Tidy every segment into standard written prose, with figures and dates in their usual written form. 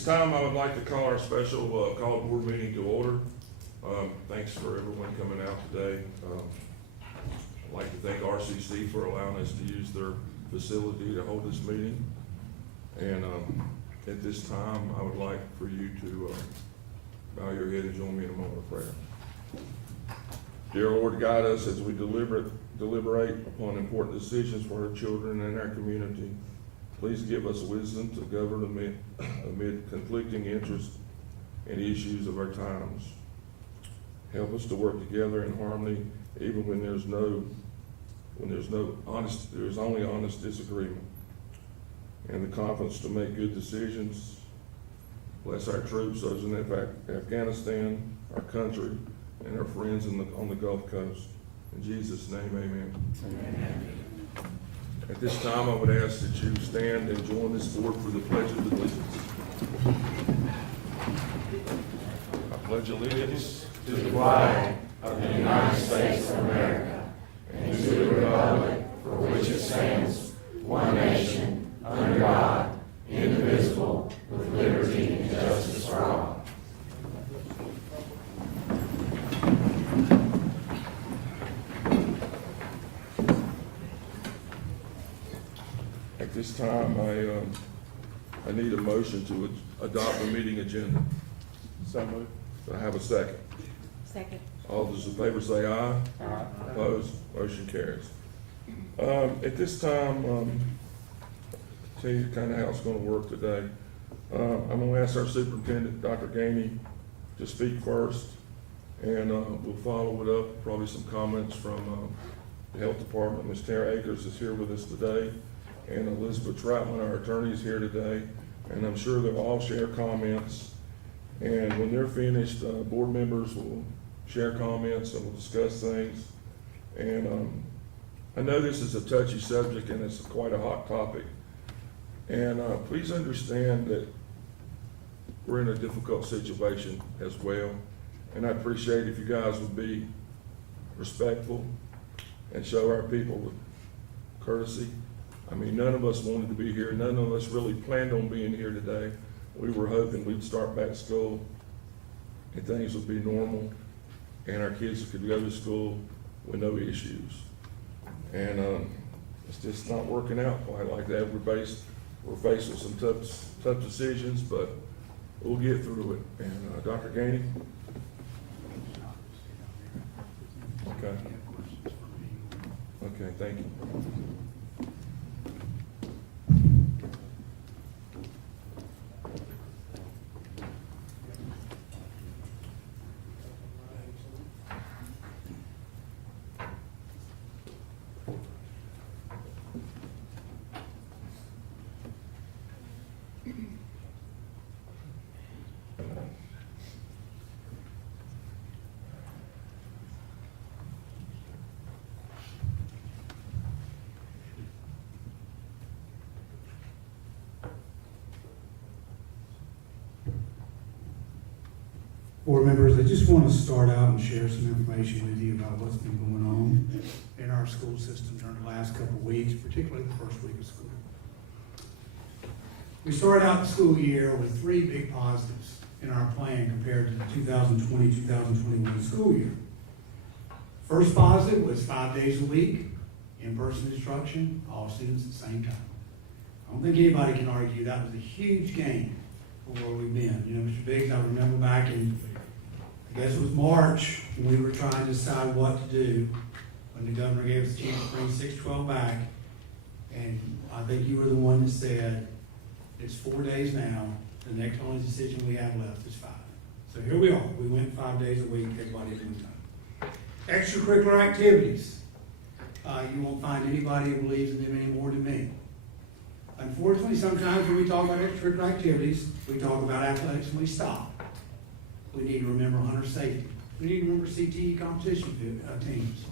this time, I would like to call our special call board meeting to order. Thanks for everyone coming out today. I'd like to thank RCC for allowing us to use their facility to hold this meeting. And at this time, I would like for you to bow your head and join me in a moment of prayer. Dear Lord, guide us as we deliberate upon important decisions for our children and our community. Please give us wisdom to govern amid conflicting interests and issues of our times. Help us to work together in harmony, even when there's only honest disagreement, and the confidence to make good decisions. Bless our troops, those in Afghanistan, our country, and our friends on the Gulf Coast. In Jesus' name, amen. Amen. At this time, I would ask that you stand and join this board for the Pledge of Allegiance. I pledge allegiance to the flag of the United States of America and to the republic for which it stands, one nation, under God, indivisible, with liberty and justice for all. At this time, I need a motion to adopt the meeting agenda. So moved. Do I have a second? Second. All those in favor say aye. Aye. Opposed? Motion carries. At this time, tell you kind of how it's going to work today. I'm going to ask our superintendent, Dr. Gainey, to speak first, and we'll follow it up, probably some comments from the health department. Ms. Tara Akers is here with us today, and Elizabeth Troutman, our attorney, is here today, and I'm sure they'll all share comments. And when they're finished, board members will share comments and we'll discuss things. And I know this is a touchy subject and it's quite a hot topic. And please understand that we're in a difficult situation as well. And I appreciate if you guys would be respectful and show our people with courtesy. I mean, none of us wanted to be here. None of us really planned on being here today. We were hoping we'd start back school and things would be normal and our kids could go to school with no issues. And it's just not working out quite like that. We're faced with some tough decisions, but we'll get through it. And Dr. Gainey? Okay. Okay, thank you. Board members, I just want to start out and share some information with you about what's been going on in our school system during the last couple of weeks, particularly the first week of school. We started out the school year with 3 big positives in our plan compared to the 2020-2021 school year. First positive was 5 days a week, in-person instruction, all students at the same time. I don't think anybody can argue that was a huge gain for where we've been. You know, Mr. Biggs, I remember back in, I guess it was March, when we were trying to decide what to do, when the governor gave us a chance to bring 612 back, and I think you were the one that said, it's 4 days now, the next only decision we have left is 5. So here we are, we went 5 days a week, everybody at one time. Extracurricular activities, you won't find anybody who believes in them any more than me. Unfortunately, sometimes when we talk about extracurricular activities, we talk about athletics and we stop. We need to remember hunter safety. We need to remember CTE competition teams.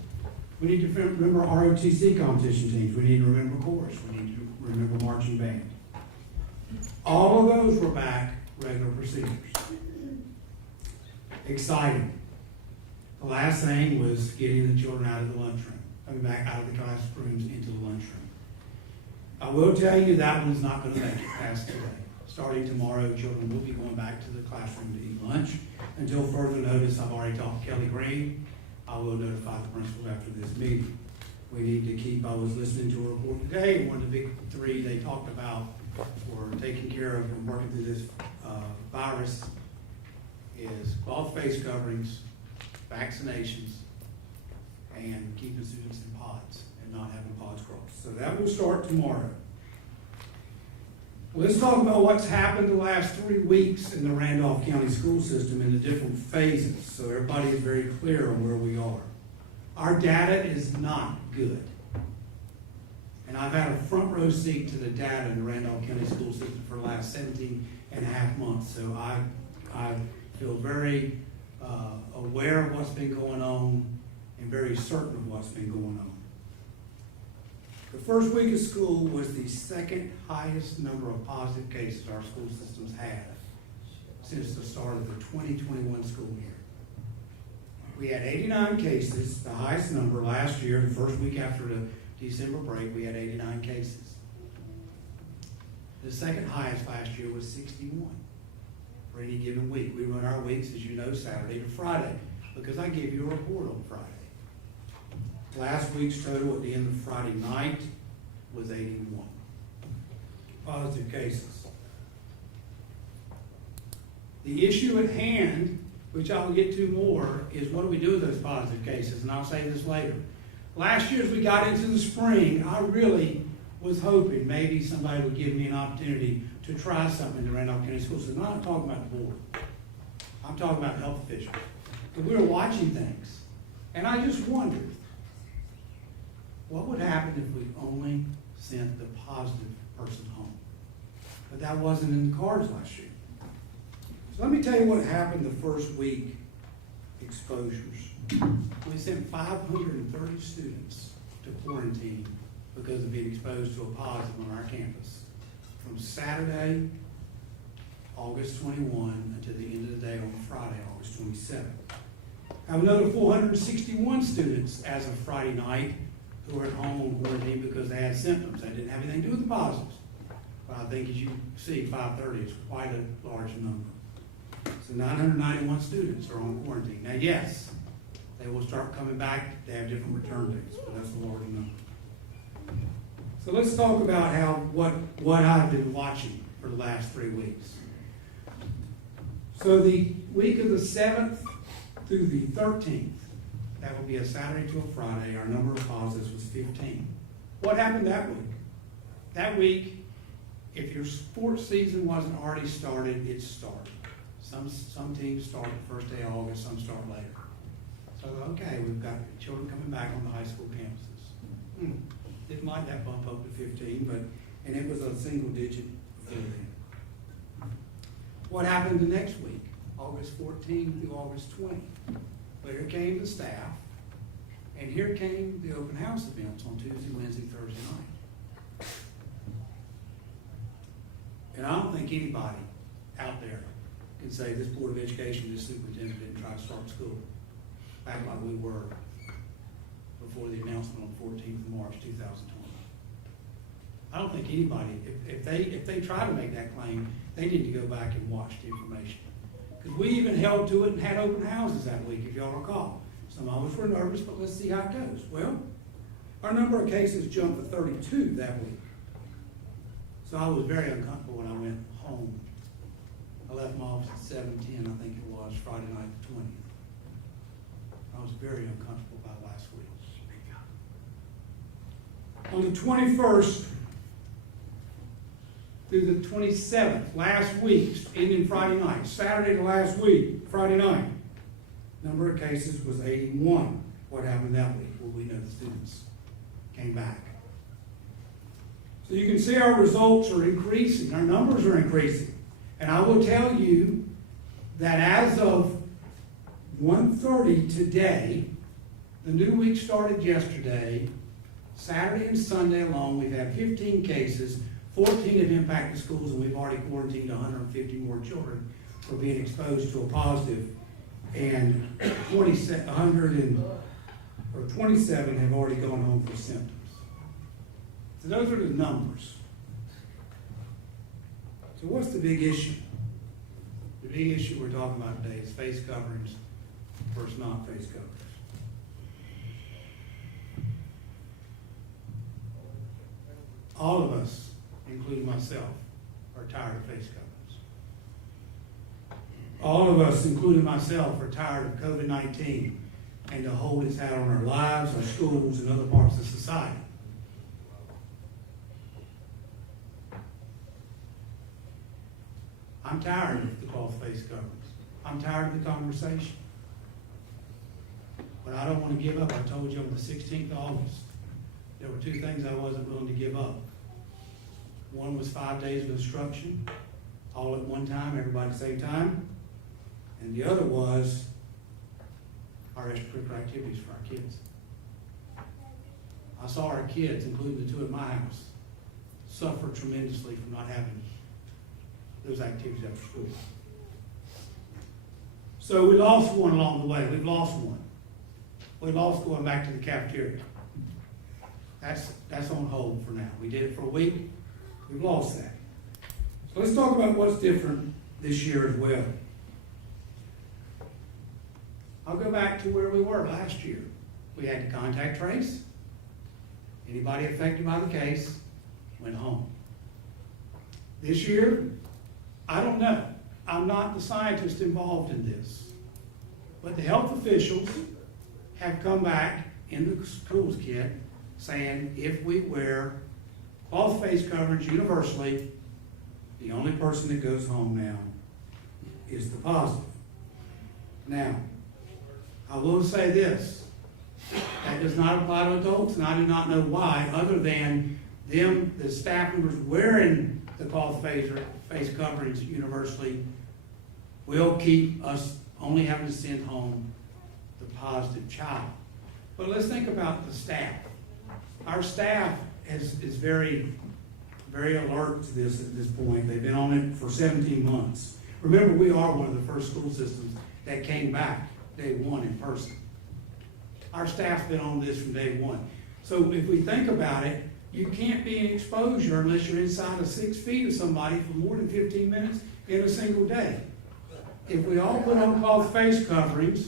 We need to remember ROTC competition teams. We need to remember chorus. We need to remember marching band. All of those were back regular procedures. Exciting. The last thing was getting the children out of the lunchroom, coming back out of the classrooms into the lunchroom. I will tell you that one's not going to make it past today. Starting tomorrow, children will be going back to the classroom to eat lunch. Until further notice, I've already talked to Kelly Green. I will notify the principal after this meeting. We need to keep, I was listening to a report today, one of the big three they talked about for taking care of and working through this virus is cloth face coverings, vaccinations, and keeping students in pods and not having pods crossed. So that will start tomorrow. Let's talk about what's happened the last 3 weeks in the Randolph County school system in the different phases, so everybody is very clear on where we are. Our data is not good. And I've had a front row seat to the data in the Randolph County school system for the last 17 and a half months, so I feel very aware of what's been going on and very certain of what's been going on. The first week of school was the second highest number of positive cases our school systems had since the start of the 2021 school year. We had 89 cases, the highest number last year. The first week after the December break, we had 89 cases. The second highest last year was 61 for any given week. We run our weeks, as you know, Saturday to Friday, because I give you a report on Friday. Last week's total at the end of Friday night was 81 positive cases. The issue at hand, which I'll get to more, is what do we do with those positive cases? And I'll say this later. Last year, as we got into the spring, I really was hoping maybe somebody would give me an opportunity to try something in the Randolph County School System. I'm not talking about the board. I'm talking about health officials. But we were watching things. And I just wondered, what would happen if we only sent the positive person home? But that wasn't in the cards last year. So let me tell you what happened the first week exposures. We sent 530 students to quarantine because of being exposed to a positive on our campus from Saturday, August 21, until the end of the day on Friday, August 27. I have another 461 students as of Friday night who were at home on quarantine because they had symptoms. That didn't have anything to do with the positives. But I think as you see, 530 is quite a large number. So 991 students are on quarantine. Now, yes, they will start coming back. They have different return dates, but that's a large number. So let's talk about what I've been watching for the last 3 weeks. So the week of the 7th through the 13th, that will be a Saturday to a Friday, our number of positives was 15. What happened that week? That week, if your sports season wasn't already started, it started. Some teams start the first day of August, some start later. So, okay, we've got children coming back on the high school campuses. Didn't like that bump up to 15, and it was a single digit before then. What happened the next week? August 14 through August 20. But here came the staff, and here came the open house events on Tuesday, Wednesday, Thursday night. And I don't think anybody out there can say this Board of Education, this superintendent didn't try to start school back like we were before the announcement on 14th of March 2020. I don't think anybody, if they try to make that claim, they need to go back and watch the information. Because we even held to it and had open houses that week, if y'all recall. Some of us were nervous, but let's see how it goes. Well, our number of cases jumped to 32 that week. So I was very uncomfortable when I went home. I left my office at 7:10, I think it was, Friday night the 20th. I was very uncomfortable by last week. On the 21st through the 27th, last week, ending Friday night, Saturday to last week, Friday night, number of cases was 81. What happened that week? Well, we know the students came back. So you can see our results are increasing, our numbers are increasing. And I will tell you that as of 1:30 today, the new week started yesterday. Saturday and Sunday alone, we've had 15 cases. 14 have impacted schools, and we've already quarantined 150 more children for being exposed to a positive. And 27 have already gone home for symptoms. So those are the numbers. So what's the big issue? The big issue we're talking about today is face coverings versus not face coverings. All of us, including myself, are tired of face coverings. All of us, including myself, are tired of COVID-19 and to hold its hat on our lives, our schools, and other parts of society. I'm tired of the cloth face coverings. I'm tired of the conversation. But I don't want to give up. I told you on the 16th of August, there were two things I wasn't willing to give up. One was 5 days of instruction, all at one time, everybody at the same time. And the other was our extracurricular activities for our kids. I saw our kids, including the two at my house, suffer tremendously from not having those activities after school. So we lost one along the way. We've lost one. We lost going back to the cafeteria. That's on hold for now. We did it for a week. We've lost that. So let's talk about what's different this year as well. I'll go back to where we were last year. We had to contact trace. Anybody affected by the case went home. This year, I don't know. I'm not the scientist involved in this. But the health officials have come back in the schools kit saying if we wear cloth face coverings universally, the only person that goes home now is the positive. Now, I will say this. That does not apply to adults, and I do not know why, other than them, the staff members wearing the cloth face coverings universally will keep us only having to send home the positive child. But let's think about the staff. Our staff is very, very alert to this at this point. They've been on it for 17 months. Remember, we are one of the first school systems that came back day one in person. Our staff's been on this from day one. So if we think about it, you can't be in exposure unless you're inside of 6 feet of somebody for more than 15 minutes in a single day. If we all put on cloth face coverings,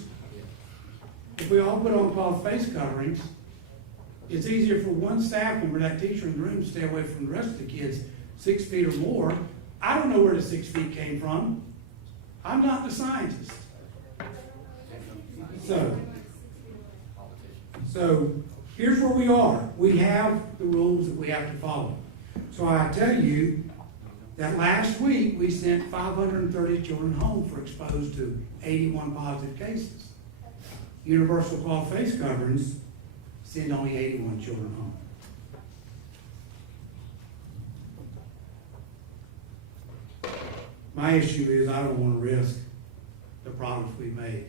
it's easier for one staff member, that teacher in the room, to stay away from the rest of the kids 6 feet or more. I don't know where the 6 feet came from. I'm not the scientist. So here's where we are. We have the rules that we have to follow. So I tell you that last week we sent 530 children home for exposed to 81 positive cases. Universal cloth face coverings send only 81 children home. My issue is I don't want to risk the progress we've made.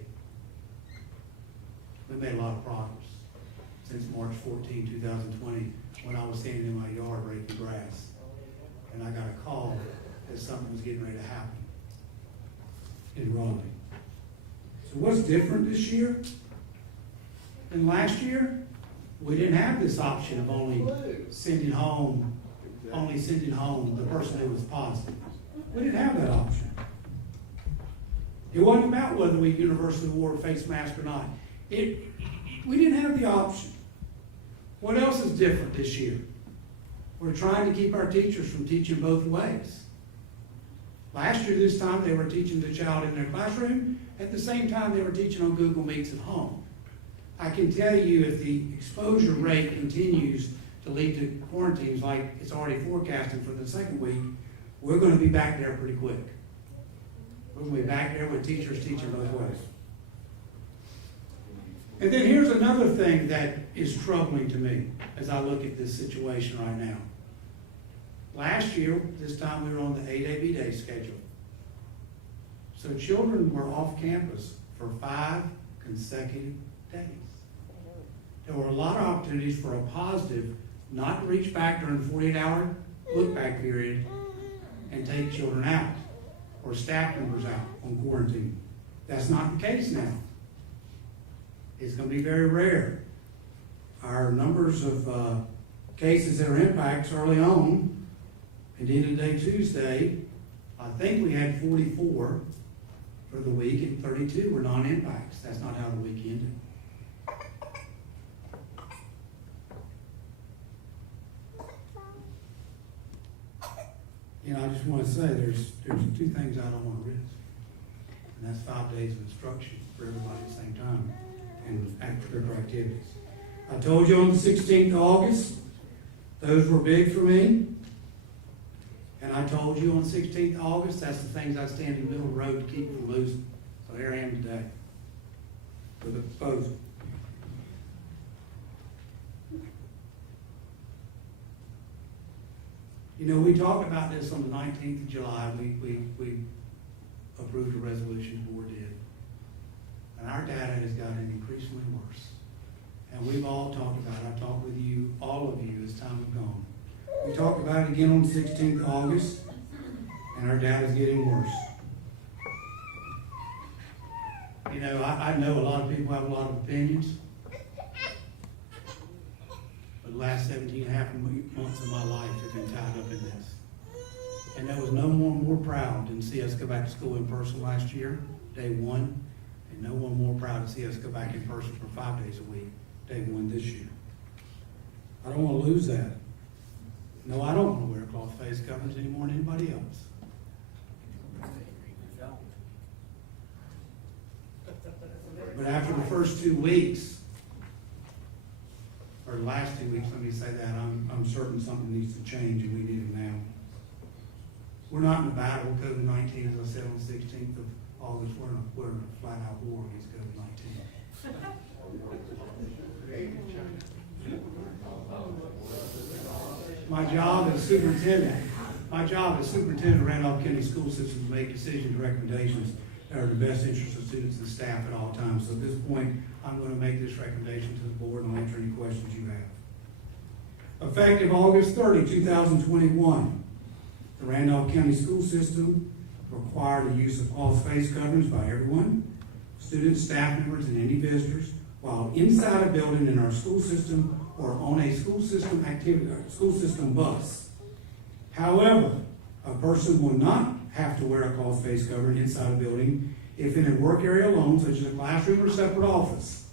We've made a lot of progress since March 14, 2020, when I was standing in my yard raking grass. And I got a call that something was getting ready to happen in Raleigh. So what's different this year than last year? We didn't have this option of only sending home the person who was positive. We didn't have that option. It wasn't about whether we universally wore a face mask or not. We didn't have the option. What else is different this year? We're trying to keep our teachers from teaching both ways. Last year, this time, they were teaching the child in their classroom. At the same time, they were teaching on Google Meets at home. I can tell you if the exposure rate continues to lead to quarantines like it's already forecasting for the second week, we're going to be back there pretty quick. We're going to be back there with teachers teaching both ways. And then here's another thing that is troubling to me as I look at this situation right now. Last year, this time we were on the 8 AB day schedule. So children were off campus for 5 consecutive days. There were a lot of opportunities for a positive not to reach back during the 48-hour look-back period and take children out or staff members out on quarantine. That's not the case now. It's going to be very rare. Our numbers of cases that are impacts early on, and the end of the day Tuesday, I think we had 44 for the week and 32 were non-impacts. That's not how the week ended. You know, I just want to say there's two things I don't want to risk. And that's 5 days of instruction for everybody at the same time and extracurricular activities. I told you on the 16th of August, those were big for me. And I told you on the 16th of August, that's the things I stand in the middle of the road to keep from losing. So here I am today with a proposal. You know, we talked about this on the 19th of July. We approved a resolution, the board did. And our data has gotten increasingly worse. And we've all talked about it. I've talked with you, all of you, as time has gone. We talked about it again on the 16th of August, and our data is getting worse. You know, I know a lot of people have a lot of opinions. But the last 17 and a half months of my life have been tied up in this. And there was no one more proud than see us go back to school in person last year, day one, and no one more proud to see us go back in person for 5 days a week, day one this year. I don't want to lose that. No, I don't want to wear cloth face coverings any more than anybody else. But after the first 2 weeks, or the last 2 weeks, let me say that, I'm certain something needs to change, and we need it now. We're not in a battle with COVID-19, as I said on the 16th of August. We're in a flat-out war against COVID-19. My job as superintendent of Randolph County School System to make decisions and recommendations that are in the best interest of students and staff at all times. So at this point, I'm going to make this recommendation to the board and I'll answer any questions you have. Effective August 30, 2021, the Randolph County School System required the use of cloth face coverings by everyone, students, staff members, and any visitors, while inside a building in our school system or on a school system bus. However, a person will not have to wear a cloth face covering inside a building if in a work area alone, such as a classroom or separate office.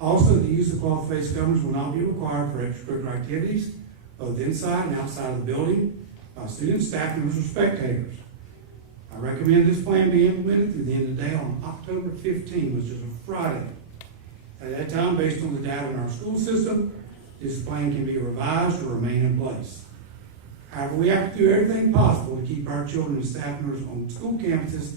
Also, the use of cloth face coverings will not be required for extracurricular activities, both inside and outside of the building, by students, staff members, or spectators. I recommend this plan be implemented through the end of the day on October 15, which is a Friday. At that time, based on the data in our school system, this plan can be revised or remain in place. However, we have to do everything possible to keep our children and staff members on school campuses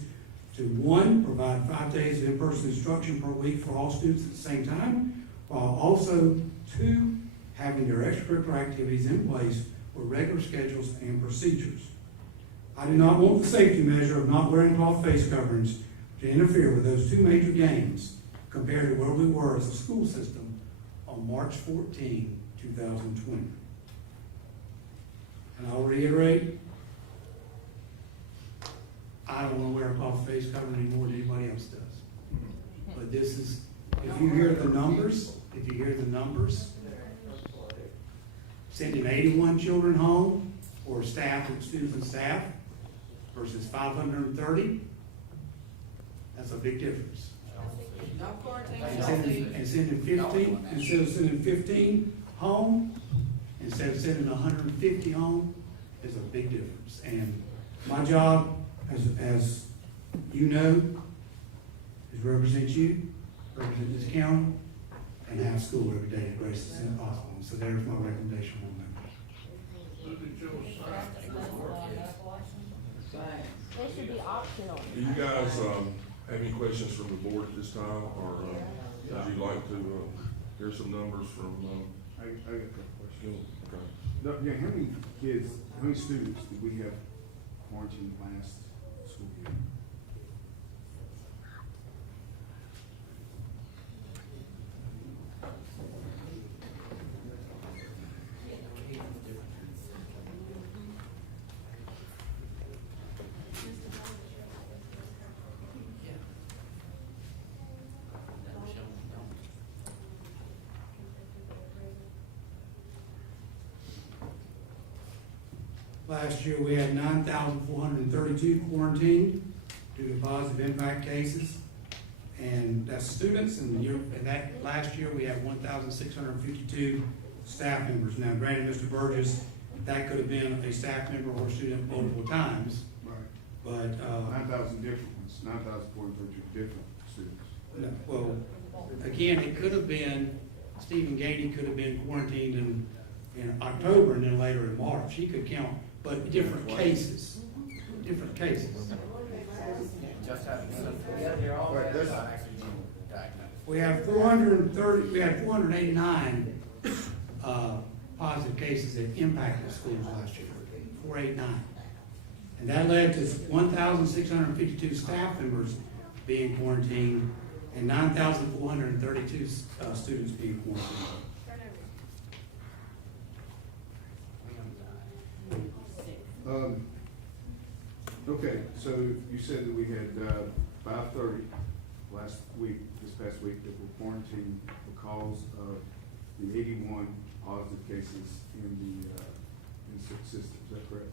to, 1, provide 5 days of in-person instruction per week for all students at the same time, while also, 2, having their extracurricular activities in place with regular schedules and procedures. I do not want the safety measure of not wearing cloth face coverings to interfere with those 2 major gains compared to where we were as a school system on March 14, 2020. And I'll reiterate, I don't want to wear a cloth face covering any more than anybody else does. But this is, if you hear the numbers, sending 81 children home, or staff, students and staff, versus 530, that's a big difference. And sending 15, instead of sending 15 home, instead of sending 150 home, is a big difference. And my job, as you know, is represent you, represent this county, and have school every day at greatest extent possible. So there's my recommendation on that. They should be optional. Do you guys have any questions from the board at this time, or would you like to hear some numbers from? I got a couple questions. Okay. No, yeah, how many students did we have quarantined last school year? Last year, we had 9,432 quarantined due to positive impact cases. And that's students, and last year, we had 1,652 staff members. Now, granted, Mr. Burgess, that could have been a staff member or student multiple times, Right. but, 9,000 different ones, 9,432 different students. well, again, it could have been, Stephen Gainey could have been quarantined in October and then later in March. He could count, but different cases. Just having symptoms. Right, that's- Not actually being diagnosed. We had 489 positive cases that impacted schools last year, 489. And that led to 1,652 staff members being quarantined and 9,432 students being quarantined. Okay, so you said that we had 530 this past week, that were quarantined because of the 81 positive cases in the system. Is that correct?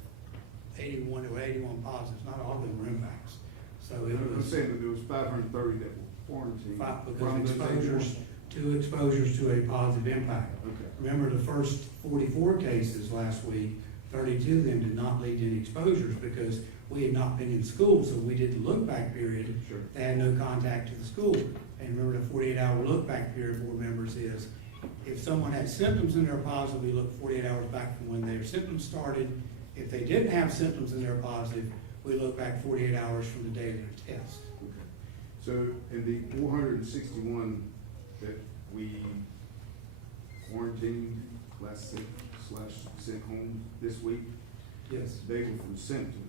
81, there were 81 positives, not all of them were impacts. So it I'm was saying that there was 530 that were quarantined. five, from because those 81. two exposures to a positive impact. Okay. Remember, the first 44 cases last week, 32 of them did not lead to any exposures because we had not been in school, so we did the look-back period. Sure. They had no contact to the school. And remember, the 48-hour look-back period, board members, is if someone had symptoms and they're positive, we look 48 hours back from when their symptoms started. If they didn't have symptoms and they're positive, we look back 48 hours from the day of their test. Okay. So in the 461 that we quarantined /sent home this week, Yes. they were from symptoms.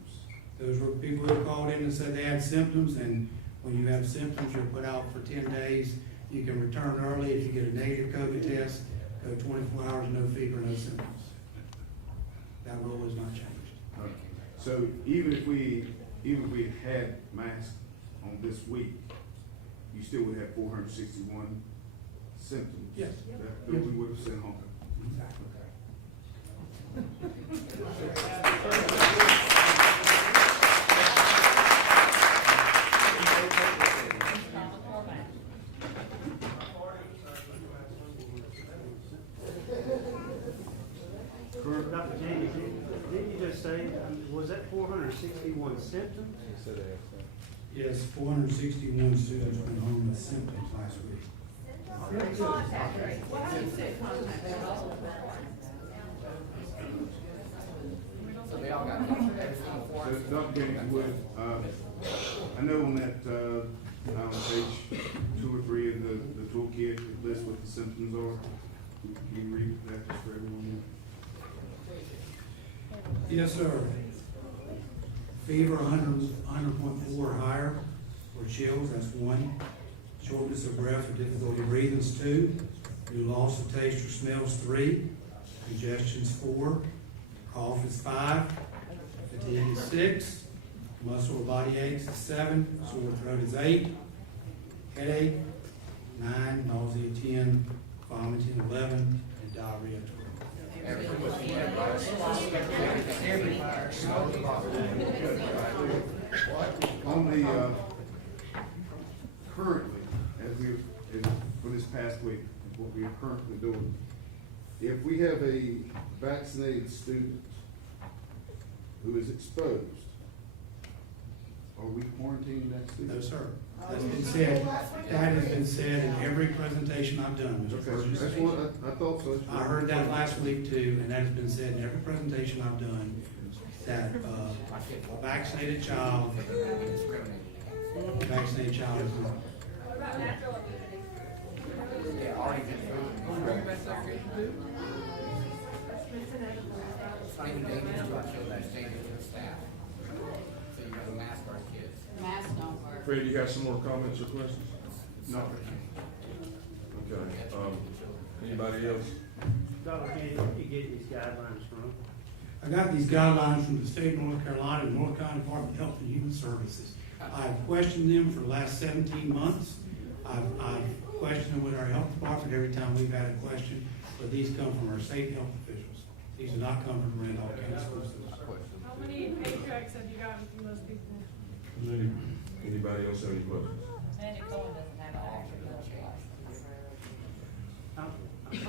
Those were people who called in and said they had symptoms, and when you have symptoms, you're put out for 10 days. You can return early if you get a negative COVID test, go 24 hours, no fever, no symptoms. That rule has not changed. So even if we had masks on this week, you still would have 461 symptoms. Yes. That we would have sent home. Dr. Jamie, didn't you just say, was that 461 symptoms? Yes, 461 students went home with symptoms last week. So they all got everything for us. So, Dr. Gaines, I know on that, on page 2 or 3 of the toolkit, it lists what the symptoms are. Can you read that just for everyone? Yes, sir. Fever 100.4 or higher, or chills, that's 1. Shortness of breath or difficulty breathing is 2. New loss of taste or smell is 3. Congestion is 4. Cough is 5. Fatigue is 6. Muscle or body aches is 7. Sore throat is 8. Headache, 9. Nausea, 10. Vomiting, 11. And diarrhea, 12. On the, currently, for this past week, what we are currently doing, if we have a vaccinated student who is exposed, are we quarantining that student? No, sir. That's been said, that has been said in every presentation I've done, Mr. Okay, Burgess. that's what, I thought so. I heard that last week too, and that has been said in every presentation I've done, that a vaccinated child is not. Yeah, already been through. Training data to show that statement to the staff. So you have a mask for our kids. Masks don't work. Fred, you have some more comments or questions? No. Okay, anybody else? Dr. Jamie, where did you get these guidelines from? I got these guidelines from the state of North Carolina and North Carolina Department of Health and Human Services. I've questioned them for the last 17 months. I've questioned them with our health department every time we've had a question, but these come from our state health officials. These do not come from Randolph County Schools. How many paychecks have you gotten from those people? Anybody else have any questions? Sandy Cohen doesn't have an actual military license. I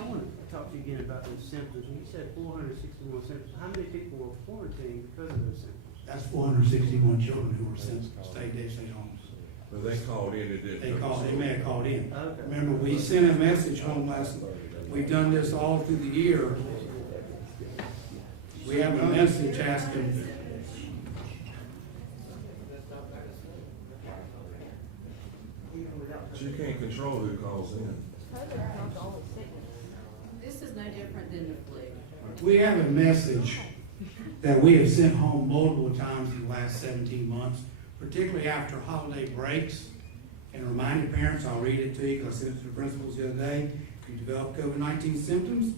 want to talk to you again about those symptoms. You said 461 symptoms. How many people were quarantined because of those symptoms? That's 461 children who were sent to stay homes. But they called in, it didn't. They may have called in. Okay. Remember, we sent a message home we've done this all through the year. We have a message asking, But you can't control who calls in. COVID's not the only sickness. This is no different than the flu. we have a message that we have sent home multiple times in the last 17 months, particularly after holiday breaks, and reminded parents, I'll read it to you because I sent it to the principals the other day. If you develop COVID-19 symptoms,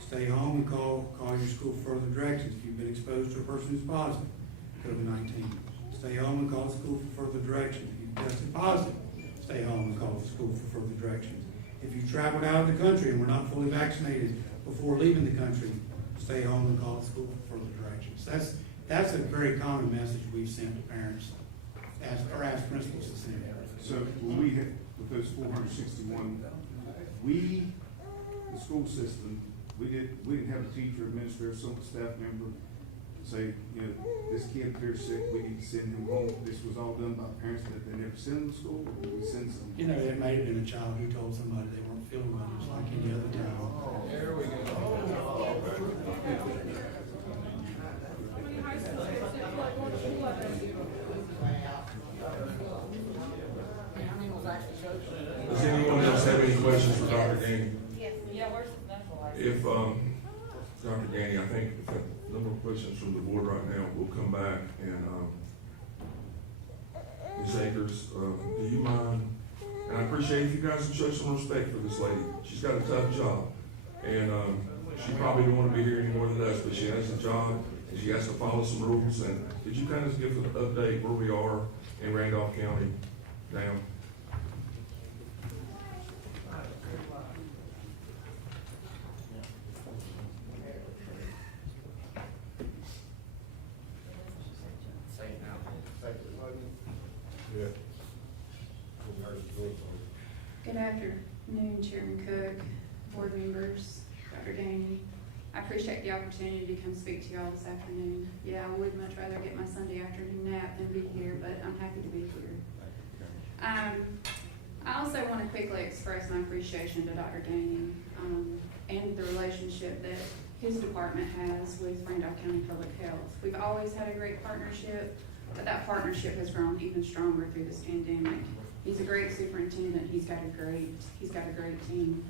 stay home and call your school for further directions. If you've been exposed to a person who's positive COVID-19, stay home and call the school for further directions. If you've tested positive, stay home and call the school for further directions. If you traveled out of the country and were not fully vaccinated before leaving the country, stay home and call the school for further directions. That's a very common message we've sent to parents or asked principals to send. So when we hit with those 461, the school system, we didn't have a teacher, administrator, some staff member say, this kid appears sick, we need to send him home. This was all done by parents that they never send them to school, or did we send some? There may have been a child who told somebody they weren't feeling well, just like any other child. How many high school kids did you like going to school at? Does anyone else have any questions for Dr. Gainey? Yes. Yeah, where's the medical license? If, Dr. Gainey, I think if a number of questions from the board right now, we'll come back and, Ms. Akers, do you mind? And I appreciate if you guys can show some respect for this lady. She's got a tough job. And, she probably don't want to be here any more than us, but she has a job and she has to follow some rules. And could you kind of give an update where we are in Randolph County now? Good afternoon, Chairman Cook, board members, Dr. Gainey. I appreciate the opportunity to come speak to y'all this afternoon. Yeah, I would much rather get my Sunday afternoon nap than be here, but I'm happy to be here. I also want to quickly express my appreciation to Dr. Gainey and the relationship that his department has with Randolph County Public Health. We've always had a great partnership, but that partnership has grown even stronger through this pandemic. He's a great superintendent. He's got a great team.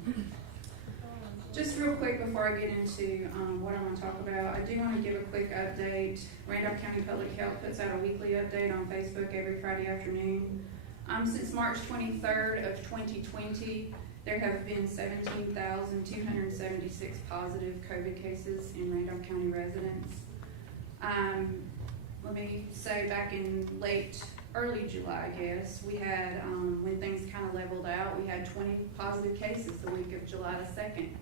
Just real quick before I get into what I want to talk about, I do want to give a quick update. Randolph County Public Health puts out a weekly update on Facebook every Friday afternoon. Since March 23rd of 2020, there have been 17,276 positive COVID cases in Randolph County residents. Let me say back in early July, I guess, we had, when things kind of leveled out, we had 20 positive cases the week of July the 2nd.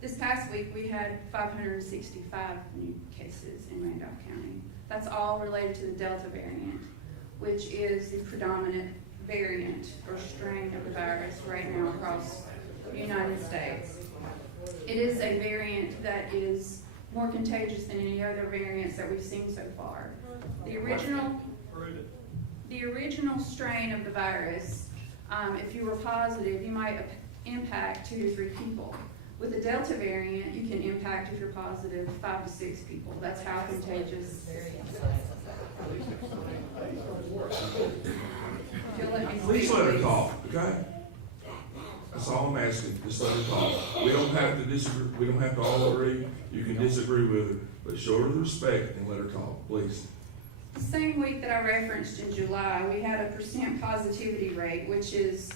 This past week, we had 565 new cases in Randolph County. That's all related to the Delta variant, which is the predominant variant or strain of the virus right now across the United States. It is a variant that is more contagious than any other variants that we've seen so far. The original strain of the virus, if you were positive, you might impact 2 to 3 people. With the Delta variant, you can impact, if you're positive, 5 to 6 people. That's how contagious. Please let her talk, okay? That's all I'm asking, just let her talk. We don't have to disagree, we don't have to all agree. You can disagree with her, but show her the respect and let her talk, please. The same week that I referenced in July, we had a % positivity rate, which is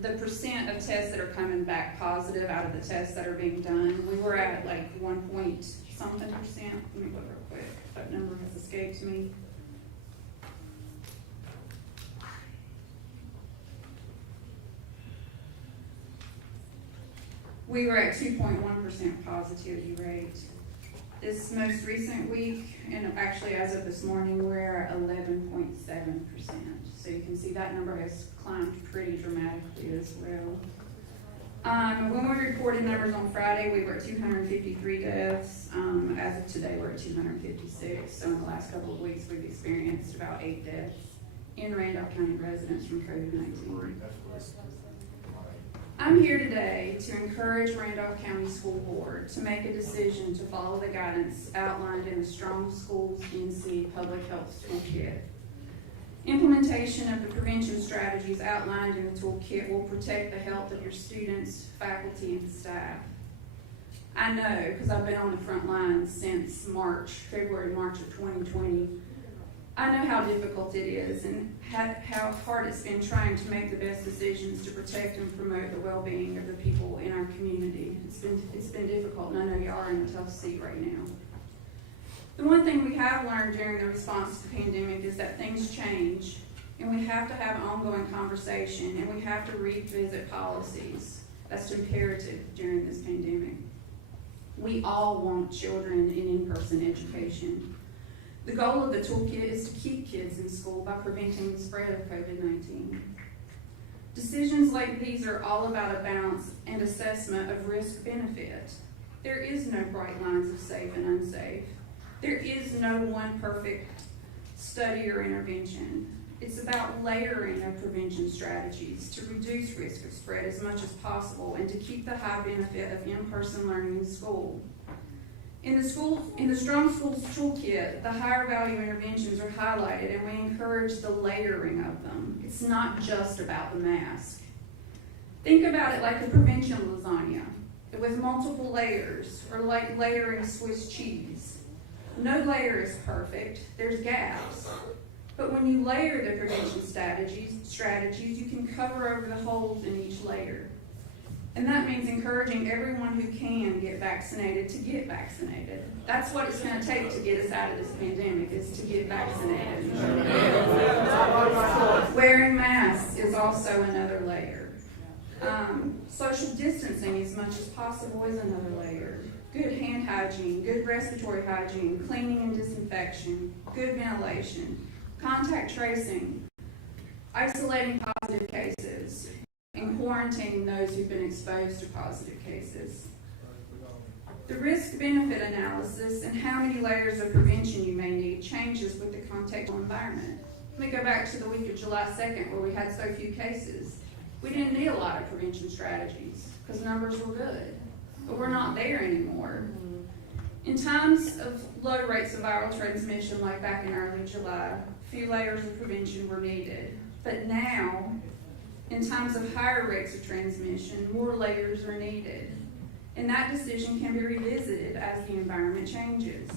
the % of tests that are coming back positive out of the tests that are being done. We were at like 1 point something %. Let me look real quick. That number has escaped me. We were at 2.1% positivity rate. This most recent week, and actually as of this morning, we're at 11.7%. So you can see that number has climbed pretty dramatically as well. When we reported numbers on Friday, we were at 253 deaths. As of today, we're at 256. So in the last couple of weeks, we've experienced about 8 deaths in Randolph County residents from COVID-19. I'm here today to encourage Randolph County School Board to make a decision to follow the guidance outlined in the Strong Schools NC Public Health Toolkit. Implementation of the prevention strategies outlined in the toolkit will protect the health of your students, faculty, and staff. I know, because I've been on the front lines since February, March of 2020, I know how difficult it is and how hard it's been trying to make the best decisions to protect and promote the well-being of the people in our community. It's been difficult, and I know y'all are in a tough seat right now. The one thing we have learned during the response to the pandemic is that things change, and we have to have an ongoing conversation, and we have to revisit policies. That's imperative during this pandemic. We all want children in in-person education. The goal of the toolkit is to keep kids in school by preventing the spread of COVID-19. Decisions like these are all about a balance and assessment of risk-benefit. There is no bright lines of safe and unsafe. There is no one perfect study or intervention. It's about layering of prevention strategies to reduce risk of spread as much as possible and to keep the high benefit of in-person learning in school. In the Strong Schools Toolkit, the higher value interventions are highlighted, and we encourage the layering of them. It's not just about the mask. Think about it like a prevention lasagna with multiple layers, or like layering Swiss cheese. No layer is perfect, there's gaps. But when you layer the prevention strategies, you can cover over the holes in each layer. And that means encouraging everyone who can get vaccinated to get vaccinated. That's what it's going to take to get us out of this pandemic, is to get vaccinated. Wearing masks is also another layer. Social distancing as much as possible is another layer. Good hand hygiene, good respiratory hygiene, cleaning and disinfection, good ventilation, contact tracing, isolating positive cases, and quarantining those who've been exposed to positive cases. The risk-benefit analysis and how many layers of prevention you may need changes with the contextual environment. Let me go back to the week of July 2nd where we had so few cases. We didn't need a lot of prevention strategies because numbers were good, but we're not there anymore. In times of low rates of viral transmission like back in early July, few layers of prevention were needed. But now, in times of higher rates of transmission, more layers are needed. And that decision can be revisited as the environment changes.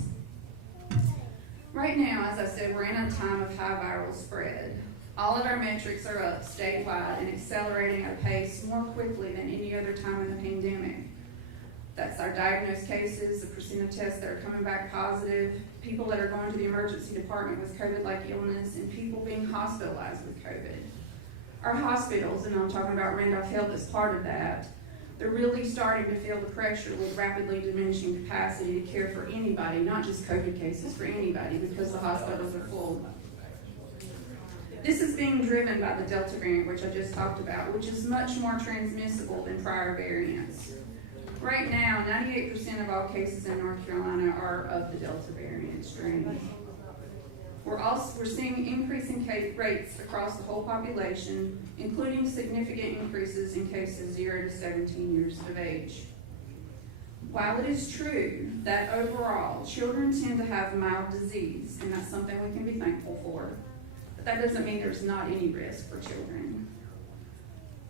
Right now, as I said, we're in a time of high viral spread. All of our metrics are up statewide and accelerating at a pace more quickly than any other time in the pandemic. That's our diagnosed cases, the percent of tests that are coming back positive, people that are going to the emergency department with COVID-like illness, and people being hospitalized with COVID. Our hospitals, and I'm talking about Randolph Health as part of that, they're really starting to feel the pressure with rapidly diminishing capacity to care for anybody, not just COVID cases, for anybody, because the hospitals are full. This is being driven by the Delta variant, which I just talked about, which is much more transmissible than prior variants. Right now, 98% of all cases in North Carolina are of the Delta variant strain. We're seeing increasing rates across the whole population, including significant increases in cases 0 to 17 years of age. While it is true that overall children tend to have mild disease, and that's something we can be thankful for, but that doesn't mean there's not any risk for children.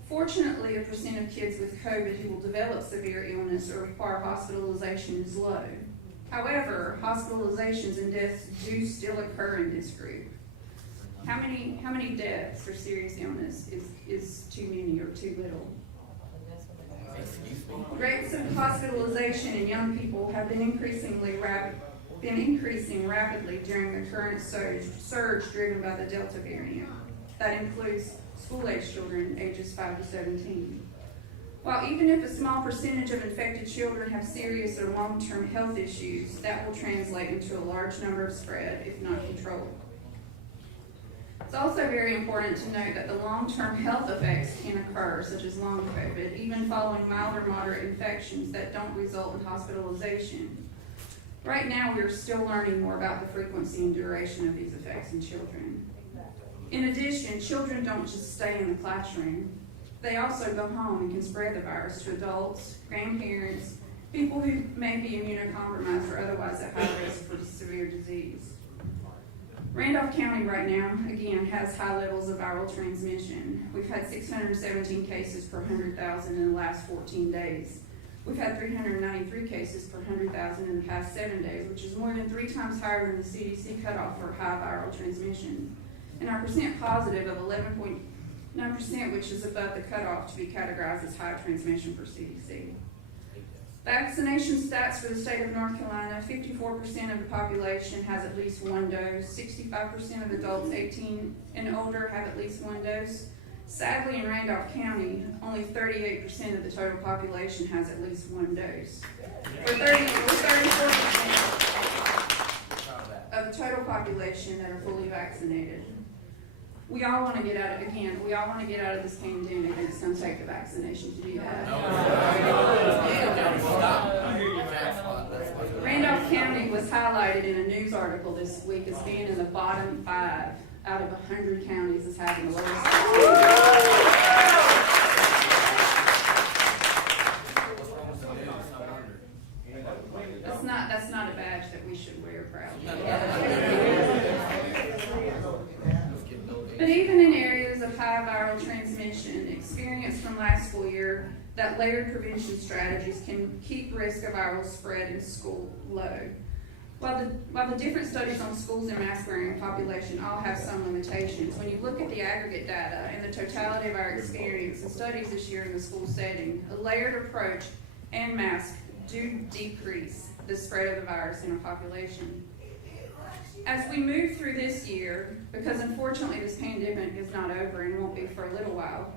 Fortunately, the percent of kids with COVID who will develop severe illness or require hospitalization is low. However, hospitalizations and deaths do still occur in this group. How many deaths for serious illness is too many or too little? Rates of hospitalization in young people have been increasing rapidly during the current surge driven by the Delta variant. That includes school-age children ages 5 to 17. While even if a small percentage of infected children have serious or long-term health issues, that will translate into a large number of spread if not controlled. It's also very important to note that the long-term health effects can occur, such as long COVID, even following mild or moderate infections that don't result in hospitalization. Right now, we are still learning more about the frequency and duration of these effects in children. In addition, children don't just stay in the classroom. They also go home and can spread the virus to adults, grandparents, people who may be immunocompromised or otherwise at high risk for severe disease. Randolph County right now, again, has high levels of viral transmission. We've had 617 cases per 100,000 in the last 14 days. We've had 393 cases per 100,000 in the past 7 days, which is more than 3 times higher than the CDC cutoff for high viral transmission. And our percent positive of 11.9%, which is above the cutoff to be categorized as high transmission for CDC. Vaccination stats for the state of North Carolina: 54% of the population has at least 1 dose, 65% of adults 18 and older have at least 1 dose. Sadly, in Randolph County, only 38% of the total population has at least 1 dose. We're 34% of the total population that are fully vaccinated. We all want to get out of, again, we all want to get out of this pandemic, and it's going to take the vaccination to do that. Randolph County was highlighted in a news article this week as being in the bottom 5 out of 100 counties as having the lowest. That's not a badge that we should wear proudly. But even in areas of high viral transmission, experience from last school year that layered prevention strategies can keep risk of viral spread in school low. While the different studies on schools and mask-wearing population all have some limitations, when you look at the aggregate data and the totality of our experience and studies this year in the school setting, a layered approach and masks do decrease the spread of the virus in a population. As we move through this year, because unfortunately this pandemic is not over and won't be for a little while,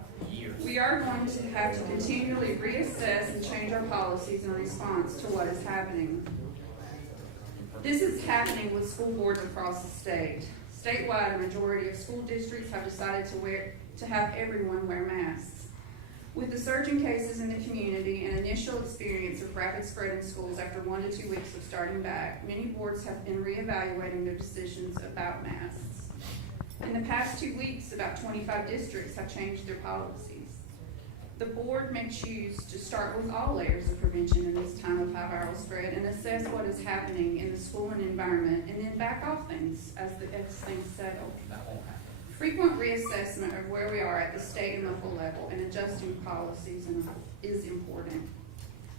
we are going to have to continually reassess and change our policies in response to what is happening. This is happening with school boards across the state. Statewide, a majority of school districts have decided to have everyone wear masks. With the surging cases in the community and initial experience of rapid spread in schools after 1 to 2 weeks of starting back, many boards have been reevaluating their decisions about masks. In the past 2 weeks, about 25 districts have changed their policies. The board may choose to start with all layers of prevention in this time of high viral spread and assess what is happening in the school and environment, and then back off things as things settle. Frequent reassessment of where we are at the state and local level and adjusting policies is important.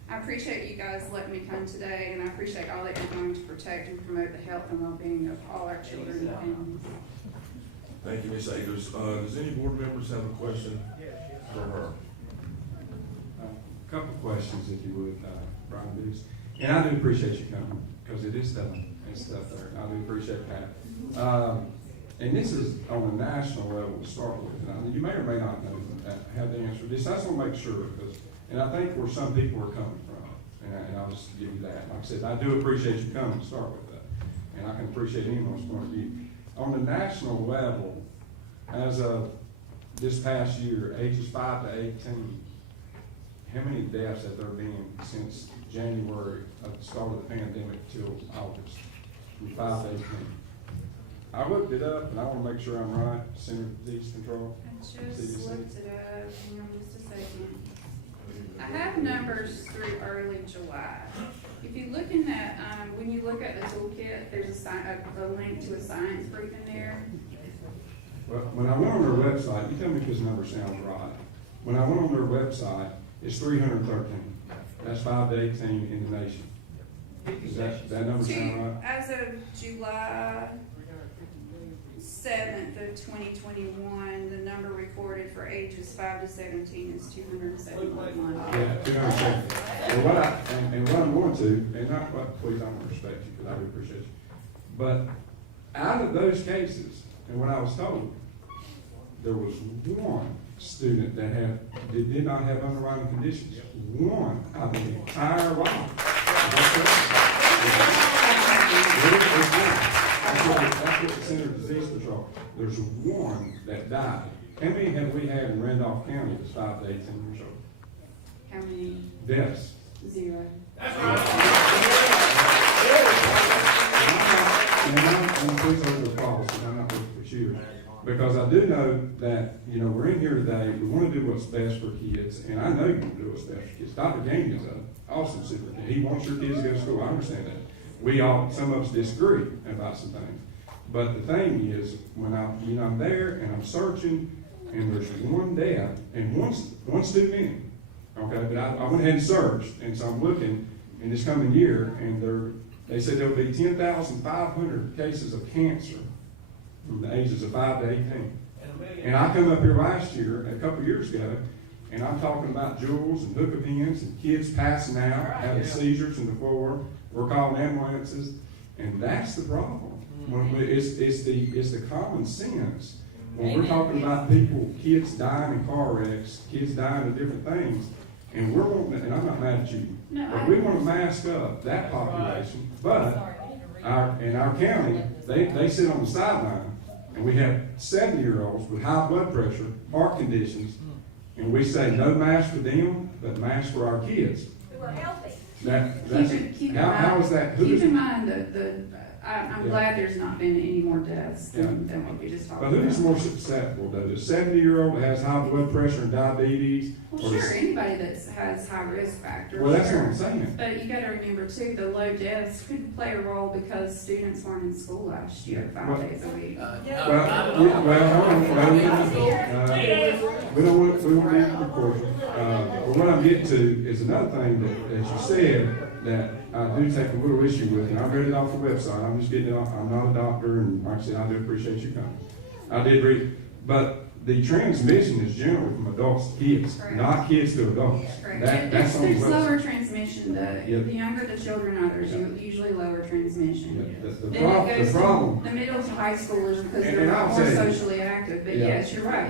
I appreciate you guys letting me come today, and I appreciate all that you're doing to protect and promote the health and well-being of all our children and families. Thank you, Ms. Akers. Does any board members have a question for her? Couple of questions, if you would, Brian Booth. And I do appreciate you coming, because it is tough and stuff there. I do appreciate that. And this is on a national level to start with. And you may or may not know have the answer to this. I just want to make sure, because, and I think where some people are coming from, and I'll just give you that. Like I said, I do appreciate you coming to start with that. And I can appreciate anyone's point of view. On the national level, as of this past year, ages 5 to 18, how many deaths have there been since January of the start of the pandemic till August, from 5 to 18? I looked it up, and I want to make sure I'm right. Center for Disease Control. I just looked it up. Hang on just a second. I have numbers through early July. If you look in that, when you look at the toolkit, there's a link to a science group in there. Well, when I went on their website, you tell me if this number sounds right. When I went on their website, it's 313. That's 5 to 18 in the nation. Does that number sound right? As of July 7th of 2021, the number recorded for ages 5 to 17 is 271. Yeah, 270. Well, what I'm going to, and not what, please, I want to respect you, because I do appreciate you. But out of those cases, and what I was told, there was one student that did not have underlying conditions. One out of the entire lot. That's what the Center of Disease Control. There's one that died. How many have we had in Randolph County that's 5 to 18 years old? How many? Deaths. 0. And I'm pleased over the policy, I'm not looking for cheers. Because I do know that, you know, we're in here today, we want to do what's best for kids, and I know you want to do what's best for kids. Dr. Gaines is an awesome superintendent. He wants your kids to go to school, I understand that. Some of us disagree about some things. But the thing is, when I'm there and I'm searching, and there's one death, and one student in, okay, but I went ahead and searched, and so I'm looking in this coming year, and they said there'll be 10,500 cases of cancer from the ages of 5 to 18. And I come up here last year, a couple years ago, and I'm talking about jewels and hookah pins and kids passing out, having seizures in the floor. We're calling ambulances, and that's the problem. It's the common sense. When we're talking about kids dying in car wrecks, kids dying of different things, and we're wanting, and I'm not mad at you, but we want to mask up that population. But in our county, they sit on the sideline, and we have 70-year-olds with high blood pressure, heart conditions, and we say no mask for them, but mask for our kids. Who are healthy. How is that? Keep in mind I'm glad there's not been any more deaths than what we just talked But about. who's more susceptible, though? The 70-year-old that has high blood pressure and diabetes? Well, sure, anybody that has high risk factors. Well, that's sure. what I'm saying. But you gotta remember too, the low deaths could play a role because students weren't in school last year, 5 days a week. We don't want to be recorded. But what I'm getting to is another thing that you said that I do take a little issue with, and I read it off the website. I'm just getting it off. I'm not a doctor, and like I said, I do appreciate you coming. I did read, but the transmission is generally from adults to kids, Correct. Not kids to adults. Correct. That's on the There's website. lower transmission, the younger the children are, there's Yeah. usually lower transmission. Yeah, the Then it goes problem. to the middle to high schoolers because And they're I'll more tell you. socially active, but Yeah. yes, you're right,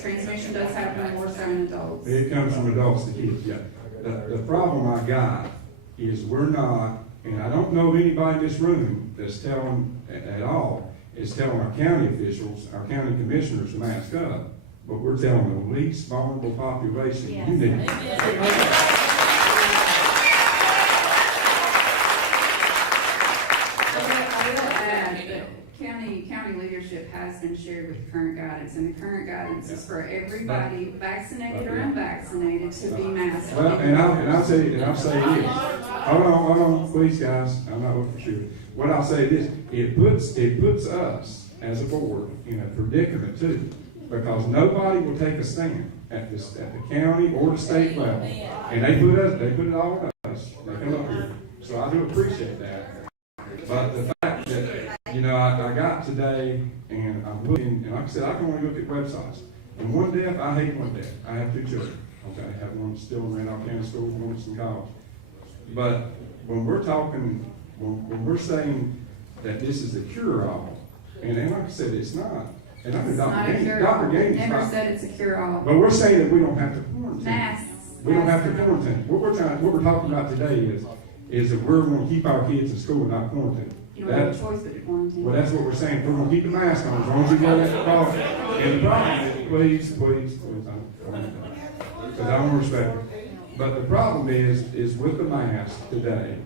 transmission does happen more so in adults. It comes from adults to kids, yeah. The problem I got is we're not, and I don't know of anybody in this room that's telling, at all, is telling our county officials, our county commissioners to mask up, but we're telling the least vulnerable population, you need. I will add that county leadership has been shared with the current guidance, and the current guidance is for everybody, vaccinated or unvaccinated, to be masked. Well, and I'll tell you, and I'll say this. Hold on, please, guys. I'm not looking for shooting. What I'll say is this: it puts us as a board in a predicament too, because nobody will take a stand at the county or the state level, and they put it all on us. They come up here, so I do appreciate that. But the fact that I got today, and I'm looking, and like I said, I can only look at websites. And one death, I hate one death. I have 2 children. Okay, I have one still in Randolph County Schools, one that's in college. But when we're talking, when we're saying that this is a cure-all, and like I said, it's not. And I mean, Dr. Gaines Never said it's a cure-all. But we're saying that we don't have to quarantine. Masks. We don't have to quarantine. What we're talking about today is that we're going to keep our kids in school and not quarantine. You don't have a choice but to quarantine. Well, that's what we're saying. We're going to keep the mask on as long as you go that cross. And the problem is, please, because I want to respect it. But the problem is with the mask today,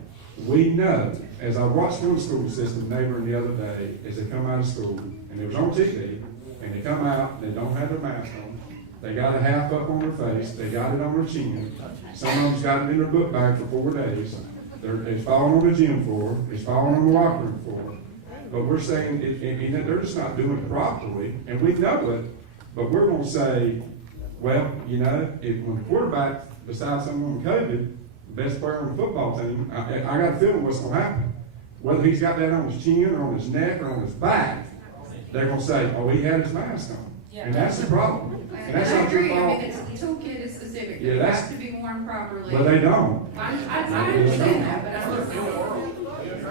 we know, as I watched one school system neighboring the other day, as they come out of school, and it was on TV, and they come out, they don't have their mask on, they got it half up on their face, they got it on their chin, some of them's got it in their book bag for 4 days, it's falling on the gym floor, it's falling on the locker room floor, but we're saying, they're just not doing it properly, and we know it, but we're going to say, well, when the quarterback, besides someone with COVID, the best player on the football team, I got a feeling what's going to happen. Whether he's got that on his chin or on his neck or on his back, they're going to say, oh, he had his mask on. Yeah. And that's the problem. And that's I not your agree, fault. it's toolkit is specific, Yeah, it that's- has to be worn properly. But they don't. I understand that, but I don't.